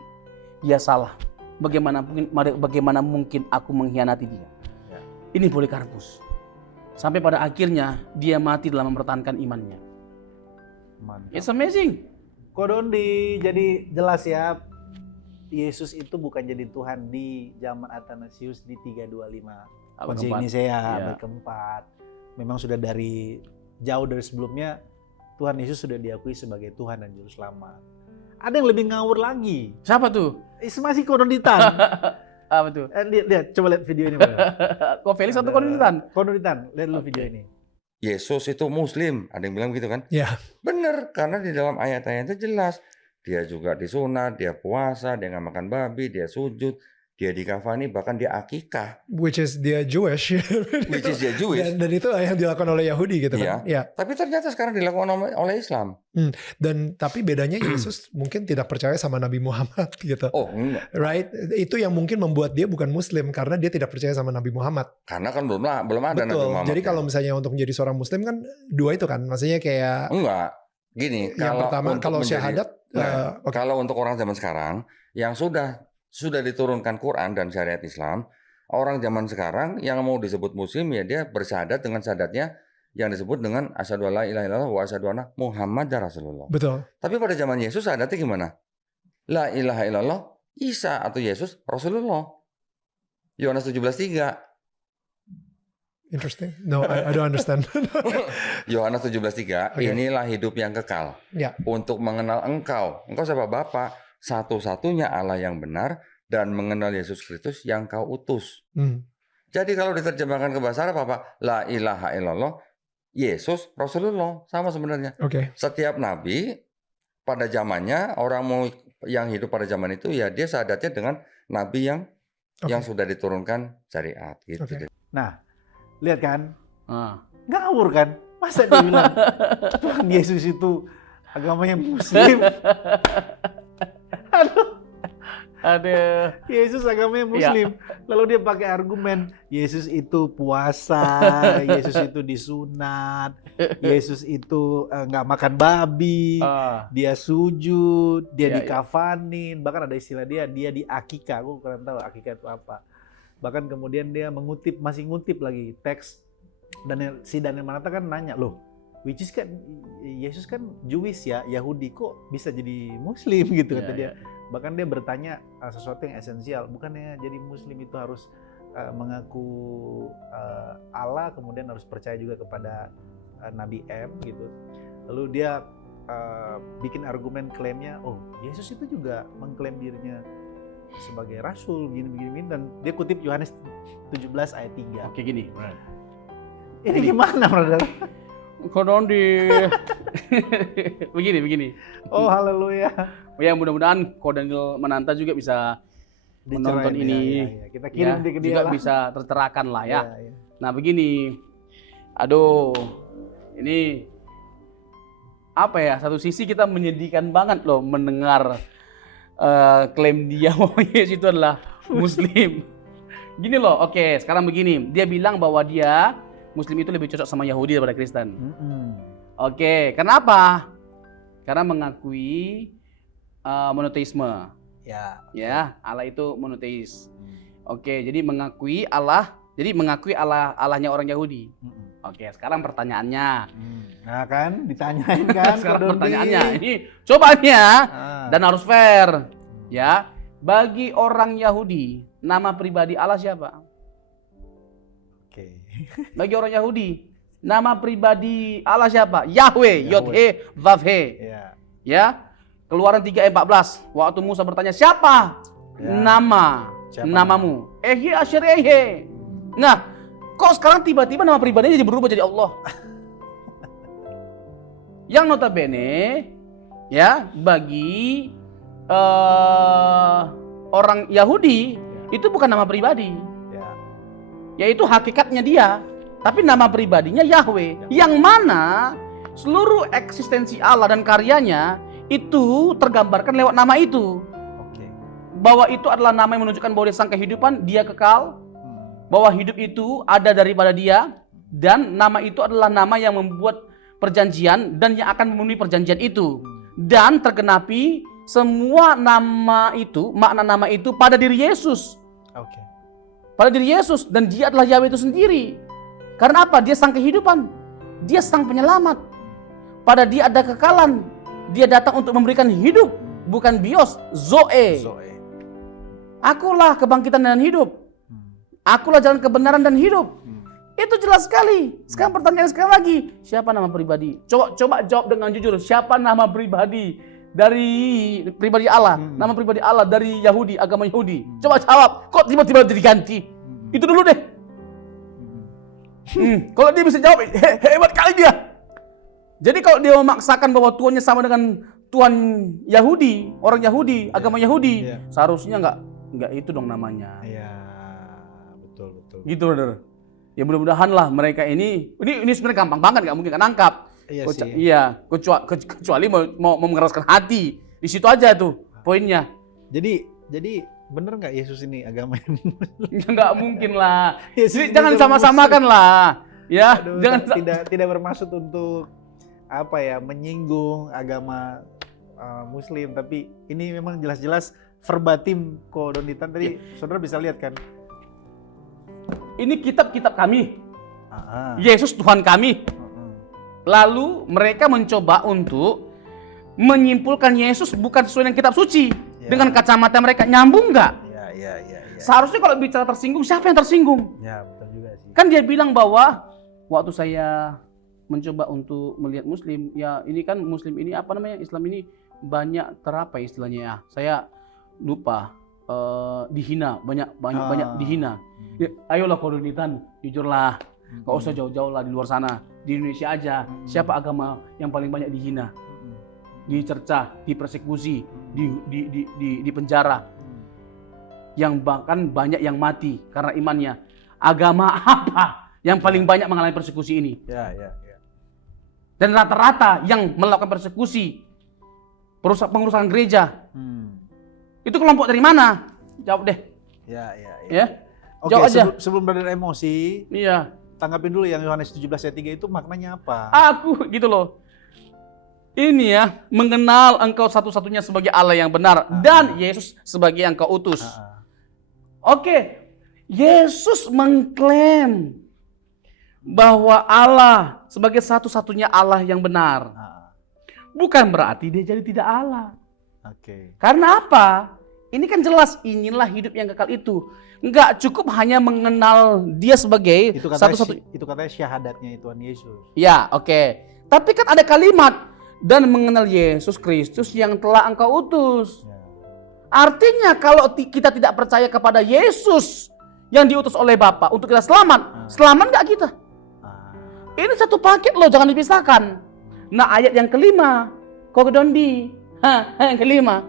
dia salah. Bagaimana mungkin aku mengkhianati dia? Ini Polikarpus. Sampai pada akhirnya dia mati dalam mempertahankan imannya. Mantap. It's amazing. Kodondi, jadi jelas ya, Yesus itu bukan jadi Tuhan di zaman Athanasius di 325 Konsili Nisea abad keempat. Memang sudah jauh dari sebelumnya Tuhan Yesus sudah diakui sebagai Tuhan dan Juru Selamat. Ada yang lebih ngawur lagi. Siapa tuh? Masih Kodonditan. Apa tuh? Lihat, coba lihat video ini. Kok Felix atau Kodonditan? Kodonditan, lihat dulu video ini. Yesus itu Muslim, ada yang bilang gitu kan? Ya. Bener, karena di dalam ayat-ayat itu jelas. Dia juga disunat, dia puasa, dia nggak makan babi, dia sujud, dia dikafani, bahkan dia akikah. Which is dia Jewish. Which is dia Jewish. Dan itu yang dilakukan oleh Yahudi gitu kan. Iya. Tapi ternyata sekarang dilakukan oleh Islam. Dan tapi bedanya Yesus mungkin tidak percaya sama Nabi Muhammad gitu. Oh enggak. Right? Itu yang mungkin membuat dia bukan Muslim karena dia tidak percaya sama Nabi Muhammad. Karena kan belum ada Nabi Betul. Muhammad. Jadi kalau misalnya untuk menjadi seorang Muslim kan dua itu kan, maksudnya kayak. Enggak. Gini, yang pertama kalau syahadat. Kalau untuk orang zaman sekarang yang sudah diturunkan Quran dan syariat Islam, orang zaman sekarang yang mau disebut Muslim ya dia bersyahadat dengan syahadatnya yang disebut dengan asyhadu alla ilaha illallah wa asyhadu anna Muhammadar Rasulullah. Betul. Tapi pada zaman Yesus syahadatnya gimana? La ilaha illallah Isa atau Yesus Rasulullah. Yohanes 17:3. Interesting. No, I don't understand. Yohanes 17:3, inilah hidup yang kekal. Untuk mengenal engkau. Engkau siapa? Bapa, satu-satunya Allah yang benar dan mengenal Yesus Kristus yang kau utus. Jadi kalau diterjemahkan ke bahasa Arab apa? La ilaha illallah, Yesus Rasulullah, sama sebenarnya. Setiap nabi pada zamannya, orang mau yang hidup pada zaman itu ya dia syahadatnya dengan nabi yang sudah diturunkan syariat gitu. Nah, lihat kan? Ngawur kan? Masa dia bilang Tuhan Yesus itu agamanya Muslim? Aduh. Yesus agamanya Muslim. Lalu dia pakai argumen Yesus itu puasa, Yesus itu disunat, Yesus itu nggak makan babi, dia sujud, dia dikafanin, bahkan ada istilah dia diakikah. Aku kurang tahu akikah itu apa. Bahkan kemudian dia masih ngutip lagi teks. Si Daniel Mananta kan nanya, loh, which is kan Yesus kan Jewish ya, Yahudi, kok bisa jadi Muslim gitu kata dia. Bahkan dia bertanya sesuatu yang esensial, bukannya jadi Muslim itu harus mengaku Allah, kemudian harus percaya juga kepada Nabi M gitu. Lalu dia bikin argumen klaimnya, oh Yesus itu juga mengklaim dirinya sebagai rasul gini, dan dia kutip Yohanes 17 ayat 3. Oke gini. Ini gimana, brother? Konon di begini. Oh haleluya. Ya mudah-mudahan Ko Daniel Mananta juga bisa menonton ini. Ya. Kita kirim ke dia juga lah. bisa tercerahkan lah ya. Ya. Nah begini, aduh, ini apa ya? Satu sisi kita menyedihkan banget loh mendengar klaim dia bahwa Yesus itu adalah Muslim. Gini loh, oke, sekarang begini, dia bilang bahwa dia Muslim itu lebih cocok sama Yahudi daripada Kristen. Oke, kenapa? Karena mengakui monoteisme. Ya, Allah itu monoteis. Oke, jadi mengakui Allahnya orang Yahudi. Oke, sekarang pertanyaannya. Nah kan, ditanyain kan. Sekarang pertanyaannya, ini cobanya dan harus fair. Ya, bagi orang Yahudi, nama pribadi Allah siapa? Oke. Bagi orang Yahudi, nama pribadi Allah siapa? Yahweh, Yod-He, Vav-He. Ya. Keluaran 3:14. Waktu Musa bertanya, "Siapa namamu?" Ehi Asyir Ehe. Nah, kok sekarang tiba-tiba nama pribadinya jadi berubah jadi Allah? Yang notabene ya bagi orang Yahudi itu bukan nama pribadi. Yaitu hakikatnya dia, tapi nama pribadinya Yahweh, yang mana seluruh eksistensi Allah dan karyanya itu tergambarkan lewat nama itu. Bahwa itu adalah nama yang menunjukkan bahwa dia sang kehidupan, dia kekal, bahwa hidup itu ada daripada dia, dan nama itu adalah nama yang membuat perjanjian dan yang akan memenuhi perjanjian itu. Dan tergenapi semua nama itu, makna nama itu pada diri Yesus. Pada diri Yesus, dan dia adalah Yahweh itu sendiri. Karena apa? Dia sang kehidupan, dia sang penyelamat. Pada dia ada kekalan. Dia datang untuk memberikan hidup, bukan bios, zoe. Akulah kebangkitan dan hidup. Akulah jalan kebenaran dan hidup. Itu jelas sekali. Sekarang pertanyaan sekali lagi, siapa nama pribadi? Coba jawab dengan jujur. Siapa nama pribadi dari pribadi Allah? Nama pribadi Allah dari Yahudi, agama Yahudi. Coba jawab. Kok tiba-tiba diganti? Itu dulu deh. Kalau dia bisa jawab, hebat kali dia. Jadi kalau dia memaksakan bahwa Tuhannya sama dengan Tuhan Yahudi, orang Yahudi, agama Yahudi, seharusnya enggak itu dong namanya. Iya, betul. Gitu, Brother. Ya mudah-mudahan lah mereka ini sebenarnya gampang banget, nggak mungkin kan nangkap. Iya, kecuali mau mengeraskan hati. Di situ aja tuh poinnya. Jadi bener nggak Yesus ini agama yang nggak mungkin lah. Jadi jangan sama-samakan lah. Ya, jangan tidak bermaksud untuk menyinggung agama Muslim, tapi ini memang jelas-jelas verbatim Ko Donitan tadi saudara bisa lihat kan. Ini kitab-kitab kami. Yesus Tuhan kami. Lalu mereka mencoba untuk menyimpulkan Yesus bukan sesuai dengan kitab suci. Dengan kacamata mereka, nyambung nggak? Seharusnya kalau bicara tersinggung, siapa yang tersinggung? Ya, betul juga sih. Kan dia bilang bahwa waktu saya mencoba untuk melihat Muslim, ya ini kan Muslim ini Islam ini banyak terapai istilahnya ya. Saya lupa dihina, banyak dihina. Ya, ayolah Ko Donitan, jujurlah, nggak usah jauh-jauh lah di luar sana, di Indonesia aja. Siapa agama yang paling banyak dihina, dicercah, dipersekusi, di penjara, yang bahkan banyak yang mati karena imannya. Agama apa yang paling banyak mengalami persekusi ini? Dan rata-rata yang melakukan persekusi pengurusan gereja Itu kelompok dari mana? Jawab deh. Ya. Ya. Oke, Jawab aja. sebelum beremosi, Iya. tanggapin dulu yang Yohanes 17 ayat 3 itu maknanya apa? Aku gitu loh. Ini ya, mengenal engkau satu-satunya sebagai Allah yang benar dan Yesus sebagai yang kau utus. Oke, Yesus mengklaim bahwa Allah sebagai satu-satunya Allah yang benar. Bukan berarti dia jadi tidak Allah. Oke. Karena apa? Ini kan jelas inilah hidup yang kekal itu. Enggak cukup hanya mengenal dia sebagai satu-satunya. Itu katanya syahadatnya Tuhan Yesus. Ya, oke. Tapi kan ada kalimat dan mengenal Yesus Kristus yang telah engkau utus. Ya. Artinya kalau kita tidak percaya kepada Yesus yang diutus oleh Bapa untuk kita selamat, selamat nggak kita? Ini satu paket loh, jangan dipisahkan. Nah ayat yang kelima, Kogedondi, yang kelima,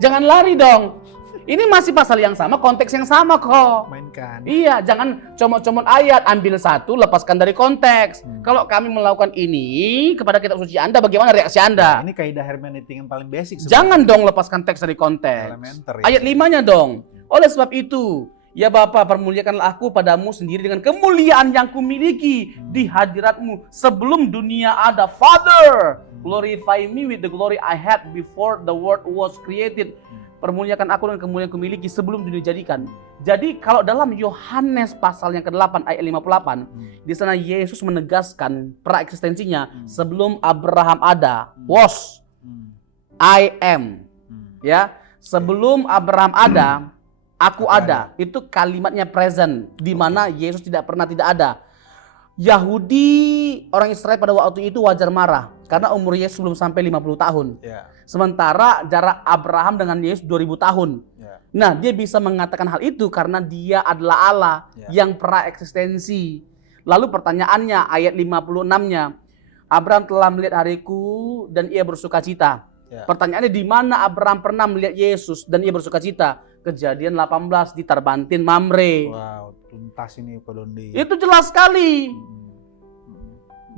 jangan lari dong. Ini masih pasal yang sama, konteks yang sama kok. Mainkan. Iya, jangan comot-comot ayat, ambil satu, lepaskan dari konteks. Kalau kami melakukan ini kepada kitab suci Anda, bagaimana reaksi Anda? Ini kaidah hermeneutik yang paling basic. Jangan dong lepaskan teks dari konteks. Elementer, Ayat 5-nya dong. Oleh sebab itu, ya Bapa, permuliakanlah aku padamu sendiri dengan kemuliaan yang kumiliki di hadiratmu sebelum dunia ada. Father, glorify me with the glory I had before the world was created. Permuliakan aku dengan kemuliaan yang kumiliki sebelum dunia dijadikan. Jadi kalau dalam Yohanes pasal yang ke-8 ayat 58, di sana Yesus menegaskan praeksistensinya sebelum Abraham ada. Was, I am. Ya, sebelum Abraham ada, aku ada. Itu kalimatnya present, di mana Yesus tidak pernah tidak ada. Yahudi, orang Israel pada waktu itu wajar marah karena umur Yesus belum sampai 50 tahun. Sementara jarak Abraham dengan Yesus 2000 tahun. Nah, dia bisa mengatakan hal itu karena dia adalah Allah yang praeksistensi. Lalu pertanyaannya ayat 56-nya, Abraham telah melihat hariku dan ia bersuka cita. Pertanyaannya, di mana Abraham pernah melihat Yesus dan ia bersuka cita? Kejadian 18 di Tarbantin Mamre. Wow, tuntas ini Kodondi. Itu jelas sekali.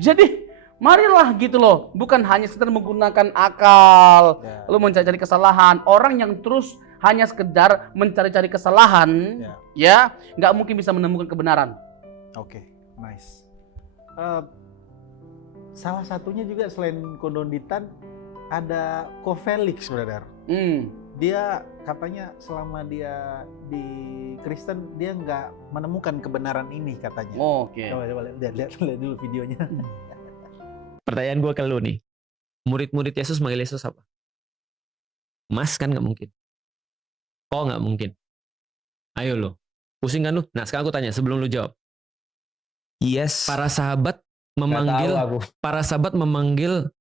Jadi marilah gitu loh, bukan hanya sekedar menggunakan akal, lalu mencari-cari kesalahan. Orang yang terus hanya sekedar mencari-cari kesalahan, ya nggak mungkin bisa menemukan kebenaran. Oke, nice. Salah satunya juga selain Kodonditan ada Ko Felix, brother. Dia katanya selama dia di Kristen dia nggak menemukan kebenaran ini katanya. Oke. Coba lihat dulu videonya. Pertanyaan gue ke lu nih, murid-murid Yesus manggil Yesus apa? Mas kan nggak mungkin. Kok nggak mungkin? Ayo lo, pusing kan lu? Nah sekarang aku tanya sebelum lu jawab. Yes. Para sahabat memanggil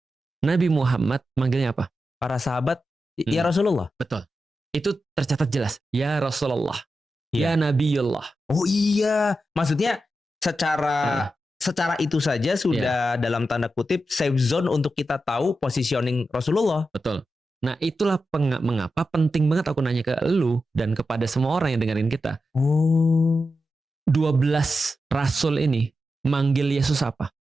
Nabi Muhammad manggilnya apa? Para sahabat, ya Rasulullah. Betul. Itu tercatat jelas. Ya Rasulullah. Ya Nabiullah. Oh iya, maksudnya secara itu saja sudah dalam tanda kutip safe zone untuk kita tahu positioning Rasulullah. Betul. Nah itulah mengapa penting banget aku nanya ke lu dan kepada semua orang yang dengerin kita. 12 rasul ini manggil Yesus apa?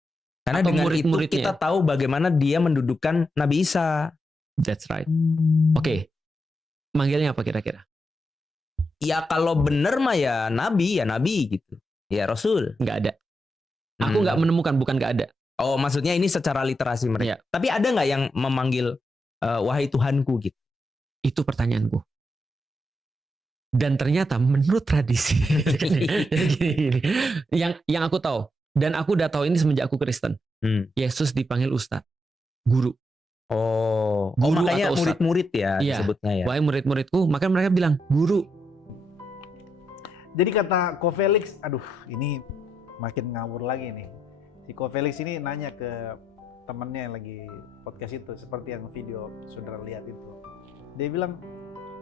Karena atau dengan itu kita tahu bagaimana dia mendudukan Nabi Isa. That's right. Oke. Manggilnya apa kira-kira? Ya kalau bener mah ya Nabi gitu. Ya Rasul. Nggak ada. Aku nggak menemukan, bukan nggak ada. Oh maksudnya ini secara literasi mereka. Tapi ada nggak yang memanggil wahai Tuhanku gitu? Itu pertanyaanku. Dan ternyata menurut tradisi yang aku tahu, dan aku udah tahu ini semenjak aku Kristen, Yesus dipanggil Ustadz, guru. Guru makanya murid-murid ya disebutnya ya. Wahai murid-muridku, maka mereka bilang guru. Jadi kata Ko Felix, aduh ini makin ngawur lagi nih. Si Ko Felix ini nanya ke temannya yang lagi podcast itu, seperti yang video saudara lihat itu. Dia bilang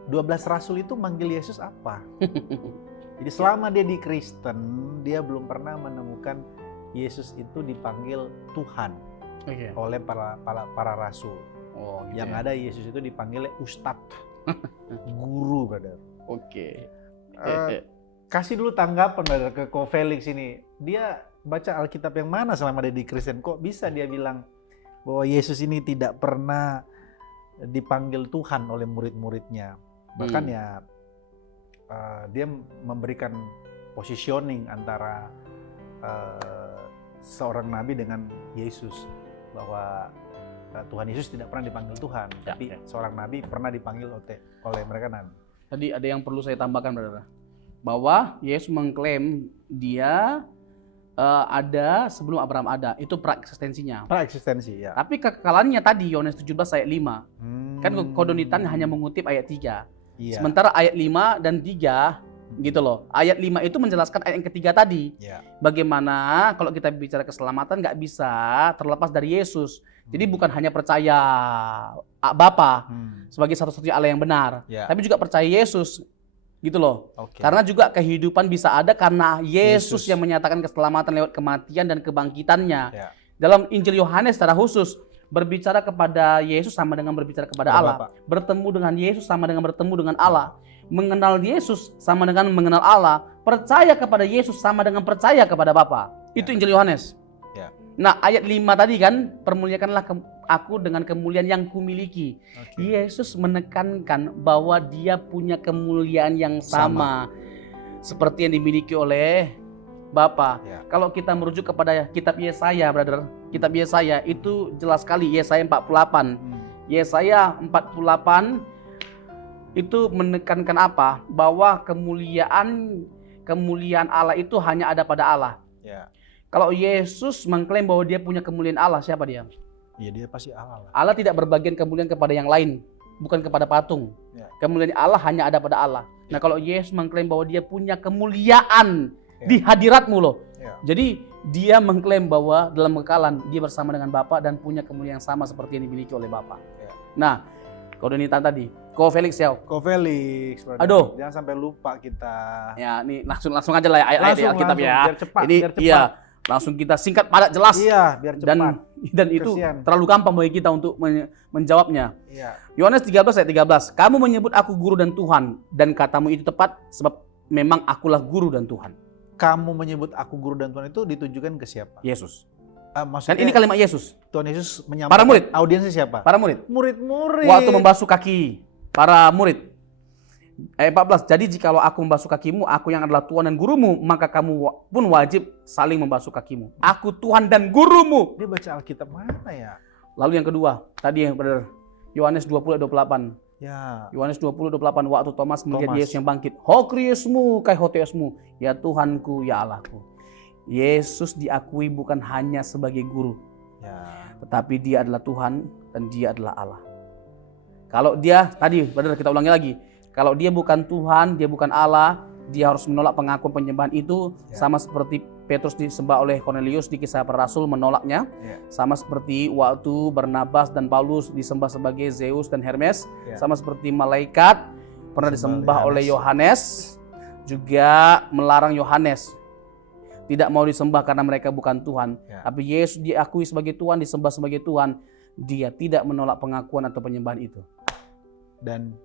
12 rasul itu manggil Yesus apa? Jadi selama dia di Kristen, dia belum pernah menemukan Yesus itu dipanggil Tuhan oleh para rasul. Yang ada Yesus itu dipanggil Ustadz, guru, brother. Kasih dulu tanggapan brother ke Ko Felix ini. Dia baca Alkitab yang mana selama dia di Kristen? Kok bisa dia bilang bahwa Yesus ini tidak pernah dipanggil Tuhan oleh murid-muridnya? Bahkan ya dia memberikan positioning antara seorang nabi dengan Yesus, bahwa Tuhan Yesus tidak pernah dipanggil Tuhan, tapi seorang nabi pernah dipanggil oleh mereka nabi. Tadi ada yang perlu saya tambahkan, saudara, bahwa Yesus mengklaim dia ada sebelum Abraham ada. Itu praeksistensinya. Praeksistensi, ya. Tapi kekekalannya tadi Yohanes 17 ayat 5. Kan Kodonitan hanya mengutip ayat 3. Iya. Sementara ayat 5 dan 3 gitu loh. Ayat 5 itu menjelaskan ayat yang ketiga tadi. Iya. Bagaimana kalau kita bicara keselamatan nggak bisa terlepas dari Yesus. Jadi bukan hanya percaya Bapa sebagai satu-satunya Allah yang benar, tapi juga percaya Yesus. Gitu loh. Karena juga kehidupan bisa ada karena Yesus yang menyatakan keselamatan lewat kematian dan kebangkitannya. Dalam Injil Yohanes secara khusus, berbicara kepada Yesus sama dengan berbicara kepada Allah. Bapak. Bertemu dengan Yesus sama dengan bertemu dengan Allah. Mengenal Yesus sama dengan mengenal Allah. Percaya kepada Yesus sama dengan percaya kepada Bapa. Itu Injil Yohanes. Nah, ayat 5 tadi kan, permuliakanlah aku dengan kemuliaan yang kumiliki. Yesus menekankan bahwa dia punya kemuliaan yang sama seperti yang dimiliki oleh Bapa. Kalau kita merujuk kepada kitab Yesaya, brother, kitab Yesaya itu jelas sekali, Yesaya 48. Yesaya 48 itu menekankan apa? Bahwa kemuliaan Allah itu hanya ada pada Allah. Kalau Yesus mengklaim bahwa dia punya kemuliaan Allah, siapa dia? Iya, dia pasti Allah. Allah tidak berbagian kemuliaan kepada yang lain, bukan kepada patung. Kemuliaan Allah hanya ada pada Allah. Nah, kalau Yesus mengklaim bahwa dia punya kemuliaan di hadiratmu loh. Jadi dia mengklaim bahwa dalam kekekalan dia bersama dengan Bapa dan punya kemuliaan yang sama seperti yang dimiliki oleh Bapa. Nah, Kodonitan tadi, Ko Felix ya. Ko Felix. Aduh, jangan sampai lupa kita. Ya, ini langsung aja lah ayat-ayat Alkitab ya. Biar cepat, ini biar cepat. Iya, langsung kita singkat, padat, jelas. Iya, biar cepat. Dan itu terlalu gampang bagi kita untuk menjawabnya. Iya. Yohanes 13 ayat 13. Kamu menyebut aku guru dan Tuhan, dan katamu itu tepat sebab memang akulah guru dan Tuhan. Kamu menyebut aku guru dan Tuhan itu ditujukan ke siapa? Yesus. Maksudnya, dan ini kalimat Yesus. Tuhan Yesus menyampaikan. Para murid. Audiensnya siapa? Para murid. Murid-murid. Waktu membasuh kaki para murid. Ayat 14. Jadi jikalau aku membasuh kakimu, aku yang adalah Tuhan dan gurumu, maka kamu pun wajib saling membasuh kakimu. Aku Tuhan dan gurumu. Dia baca Alkitab mana ya? Lalu yang kedua, tadi yang benar, Yohanes 20:28. Ya. Yohanes 20:28, waktu Thomas melihat Yesus yang bangkit. Ho Kriusmu, kai hoteosmu, ya Tuhanku, ya Allahku. Yesus diakui bukan hanya sebagai guru, tetapi dia adalah Tuhan dan dia adalah Allah. Kalau dia, tadi benar kita ulangi lagi, kalau dia bukan Tuhan, dia bukan Allah, dia harus menolak pengakuan penyembahan itu, sama seperti Petrus disembah oleh Cornelius di Kisah Para Rasul menolaknya, sama seperti waktu Barnabas dan Paulus disembah sebagai Zeus dan Hermes, sama seperti malaikat pernah disembah oleh Yohanes, juga melarang Yohanes tidak mau disembah karena mereka bukan Tuhan. Tapi Yesus diakui sebagai Tuhan, disembah sebagai Tuhan. Dia tidak menolak pengakuan atau penyembahan itu. Dan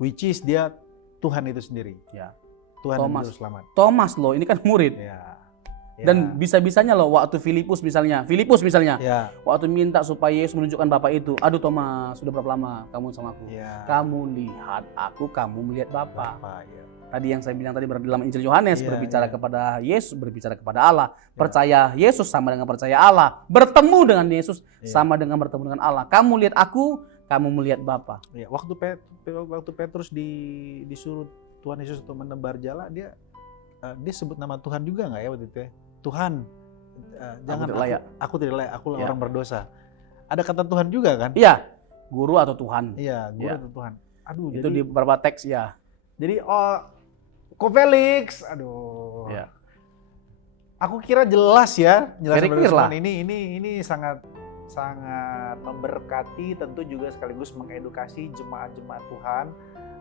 which is dia Tuhan itu sendiri. Tuhan Thomas, yang selamat. Thomas loh, ini kan murid. Dan bisa-bisanya loh waktu Filipus misalnya, waktu minta supaya Yesus menunjukkan Bapa itu. Aduh Thomas, sudah berapa lama kamu sama aku? Kamu lihat aku, kamu melihat Bapa. Tadi yang saya bilang tadi dalam Injil Yohanes, berbicara kepada Yesus, berbicara kepada Allah. Percaya Yesus sama dengan percaya Allah. Bertemu dengan Yesus sama dengan bertemu dengan Allah. Kamu lihat aku, kamu melihat Bapa. Waktu Petrus disuruh Tuhan Yesus untuk menebar jala, dia sebut nama Tuhan juga nggak ya waktu itu? Tuhan, jangan aku tidak layak, aku orang berdosa. Ada kata Tuhan juga kan? Iya, guru atau Tuhan. Iya, guru atau Tuhan. Aduh, itu di beberapa teks ya. Jadi Ko Felix, aduh. Aku kira jelas ya, ini sangat memberkati, tentu juga sekaligus mengedukasi jemaat-jemaat Tuhan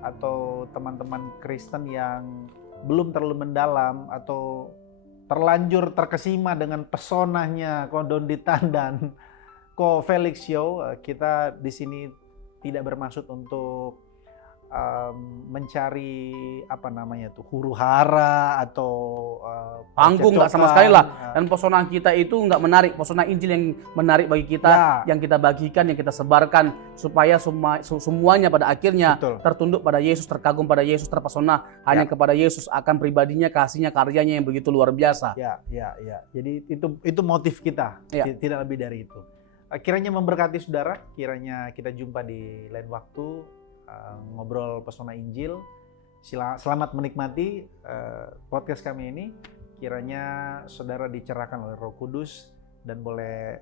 atau teman-teman Kristen yang belum terlalu mendalam atau terlanjur terkesima dengan pesonanya Kodonitan dan Ko Felix Show. Kita di sini tidak bermaksud untuk mencari apa namanya tuh huru-hara atau panggung, nggak sama sekali lah. Dan pesona kita itu nggak menarik, pesona Injil yang menarik bagi kita, yang kita bagikan, yang kita sebarkan, supaya semuanya pada akhirnya tertunduk pada Yesus, terkagum pada Yesus, terpesona hanya kepada Yesus, akan pribadinya, kasihnya, karyanya yang begitu luar biasa. Ya. Jadi itu motif kita, tidak lebih dari itu. Kiranya memberkati saudara, kiranya kita jumpa di lain waktu. Ngobrol pesona Injil. Selamat menikmati podcast kami ini. Kiranya saudara dicerahkan oleh Roh Kudus dan boleh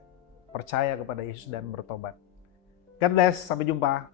percaya kepada Yesus dan bertobat. God bless, sampai jumpa.